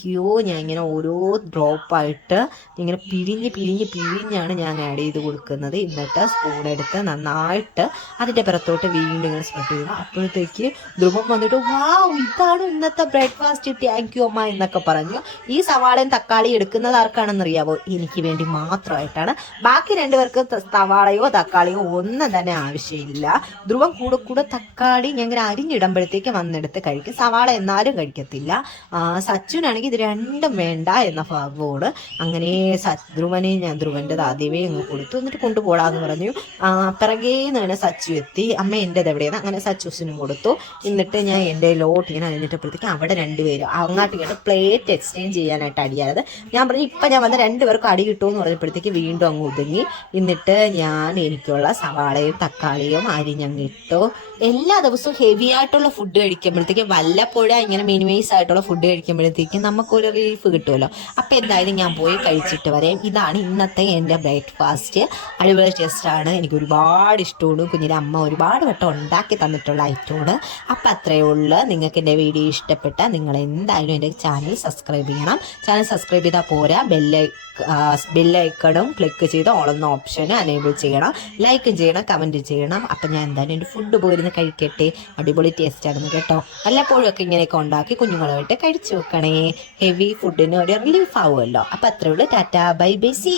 ഇങ്ങനെയൊക്കെയോ ഞാൻ ഇങ്ങനെ ഓരോ ഡ്രോപ്പായിട്ട് ഇങ്ങനെ പിഴിഞ്ഞ് പിഴിഞ്ഞ് പിഴിഞ്ഞാണ് ഞാൻ ആഡ് ചെയ്ത് കൊടുക്കുന്നത്. എന്നിട്ട് സ്പൂൺ എടുത്ത് നന്നായിട്ട് അതിന്റെ പുറത്തോട്ട് വീണ്ടും ഇങ്ങനെ സ്പ്രെഡ് ചെയ്യുക അപ്പോഴത്തേക്ക് ധ്രുവം വന്നിട്ട് വാവ് ഇതാണ് ഇന്നത്തെ ബ്രേക്ക്ഫാസ്റ്റ് താങ്ക് യു അമ്മ എന്നൊക്കെ പറഞ്ഞു. ഈ സവാളയും തക്കാളി എടുക്കുന്നത് ആർക്കാണെന്നറിയാവോ എനിക്ക് വേണ്ടി മാത്രമായിട്ടാണ്. ബാക്കി രണ്ടുപേർക്ക് സവാളയോ തക്കാളിയോ ഒന്നും തന്നെ ആവശ്യമില്ല. ധ്രുവം കൂടെ കൂടെ തക്കാളി ഞാൻ ഇങ്ങനെ അരിഞ്ഞിടുമ്പോഴത്തേക്ക് വന്നെടുത്ത് കഴിക്കും. സവാള എന്നാലും കഴിക്കത്തില്ല. സച്ചുനാണെങ്കിൽ ഇത് രണ്ടും വേണ്ട എന്ന ഭാഗമാണ് അങ്ങനെ ധ്രുവനെ ഞാൻ ധ്രുവന്റെ ആദ്യമേ അങ്ങ് കൊടുത്തു. എന്നിട്ട് കൊണ്ടുപോടാന്ന് പറഞ്ഞു. പിറകേ നിന്ന് സച്ചു എത്തി. അമ്മ എന്റെ എവിടെയാണ് അങ്ങനെ സച്ചുസിനും കൊടുത്തു. എന്നിട്ട് ഞാൻ എന്റെ ലോട്ട് ഇങ്ങനെ അരിഞ്ഞിട്ടപ്പോഴത്തേക്ക് അവിടെ രണ്ടുപേരും അങ്ങാട്ട് ഇങ്ങോട്ട് പ്ലേറ്റ് എക്സ്ചേഞ്ച് ചെയ്യാനായിട്ട് അടിയായത്. ഞാൻ പറഞ്ഞു ഇപ്പം ഞാൻ വന്ന രണ്ടുപേർക്കും അടി കിട്ടുമെന്ന് പറഞ്ഞപ്പോഴത്തേക്ക് വീണ്ടും അങ്ങ് ഒതുങ്ങി. എന്നിട്ട് ഞാൻ എനിക്കുള്ള സവാളയും തക്കാളിയും അരിഞ്ഞങ്ങിട്ടു എല്ലാ ദിവസവും ഹെവി ആയിട്ടുള്ള ഫുഡ് കഴിക്കുമ്പോഴത്തേക്കും വല്ലപ്പോഴും ഇങ്ങനെ മിനിമൈസ് ആയിട്ടുള്ള ഫുഡ് കഴിക്കുമ്പോഴത്തേക്കും നമുക്കൊരു റിലീഫ് കിട്ടുമല്ലോ. അപ്പം എന്തായാലും ഞാൻ പോയി കഴിച്ചിട്ട് വരാം. ഇതാണ് ഇന്നത്തെ എന്റെ ബ്രേക്ക്ഫാസ്റ്റ് അടിപൊളി ടേസ്റ്റാണ് എനിക്ക് ഒരുപാട് ഇഷ്ടമാണ്. കുഞ്ഞിന്റെ അമ്മ ഒരുപാട് വട്ടം ഉണ്ടാക്കി തന്നിട്ടുള്ള ഐറ്റമാണ് അപ്പം അത്രയേ ഉള്ളൂ. നിങ്ങൾക്ക് എന്റെ വീഡിയോ ഇഷ്ടപ്പെട്ട നിങ്ങൾ എന്തായാലും എന്റെ ചാനൽ സബ്സ്ക്രൈബ് ചെയ്യണം. ചാനൽ സബ്സ്ക്രൈബ് ചെയ്താൽ പോരാ. ബെല്ലൈ ബെല്ലൈക്കണും ക്ലിക്ക് ചെയ്ത് ഓളെന്ന ഓപ്ഷൻ അനേബിൾ ചെയ്യണം. ലൈക്കും ചെയ്യണം. കമന്റ് ചെയ്യണം. അപ്പം ഞാൻ എന്തായാലും എന്റെ ഫുഡ് പോയിരുന്ന് കഴിക്കട്ടെ. അടിപൊളി ടേസ്റ്റ് ആണെന്ന് കേട്ടോ. വല്ലപ്പോഴും ഒക്കെ ഇങ്ങനെയൊക്കെ ഉണ്ടാക്കി കുഞ്ഞുങ്ങളുമായിട്ട് കഴിച്ചു വെക്കണേ. ഹെവി ഫുഡിന് ഒരു റിലീഫ് ആവുമല്ലോ. അപ്പം അത്രേ ഉള്ളൂ ടാറ്റ ബൈ ബൈ സി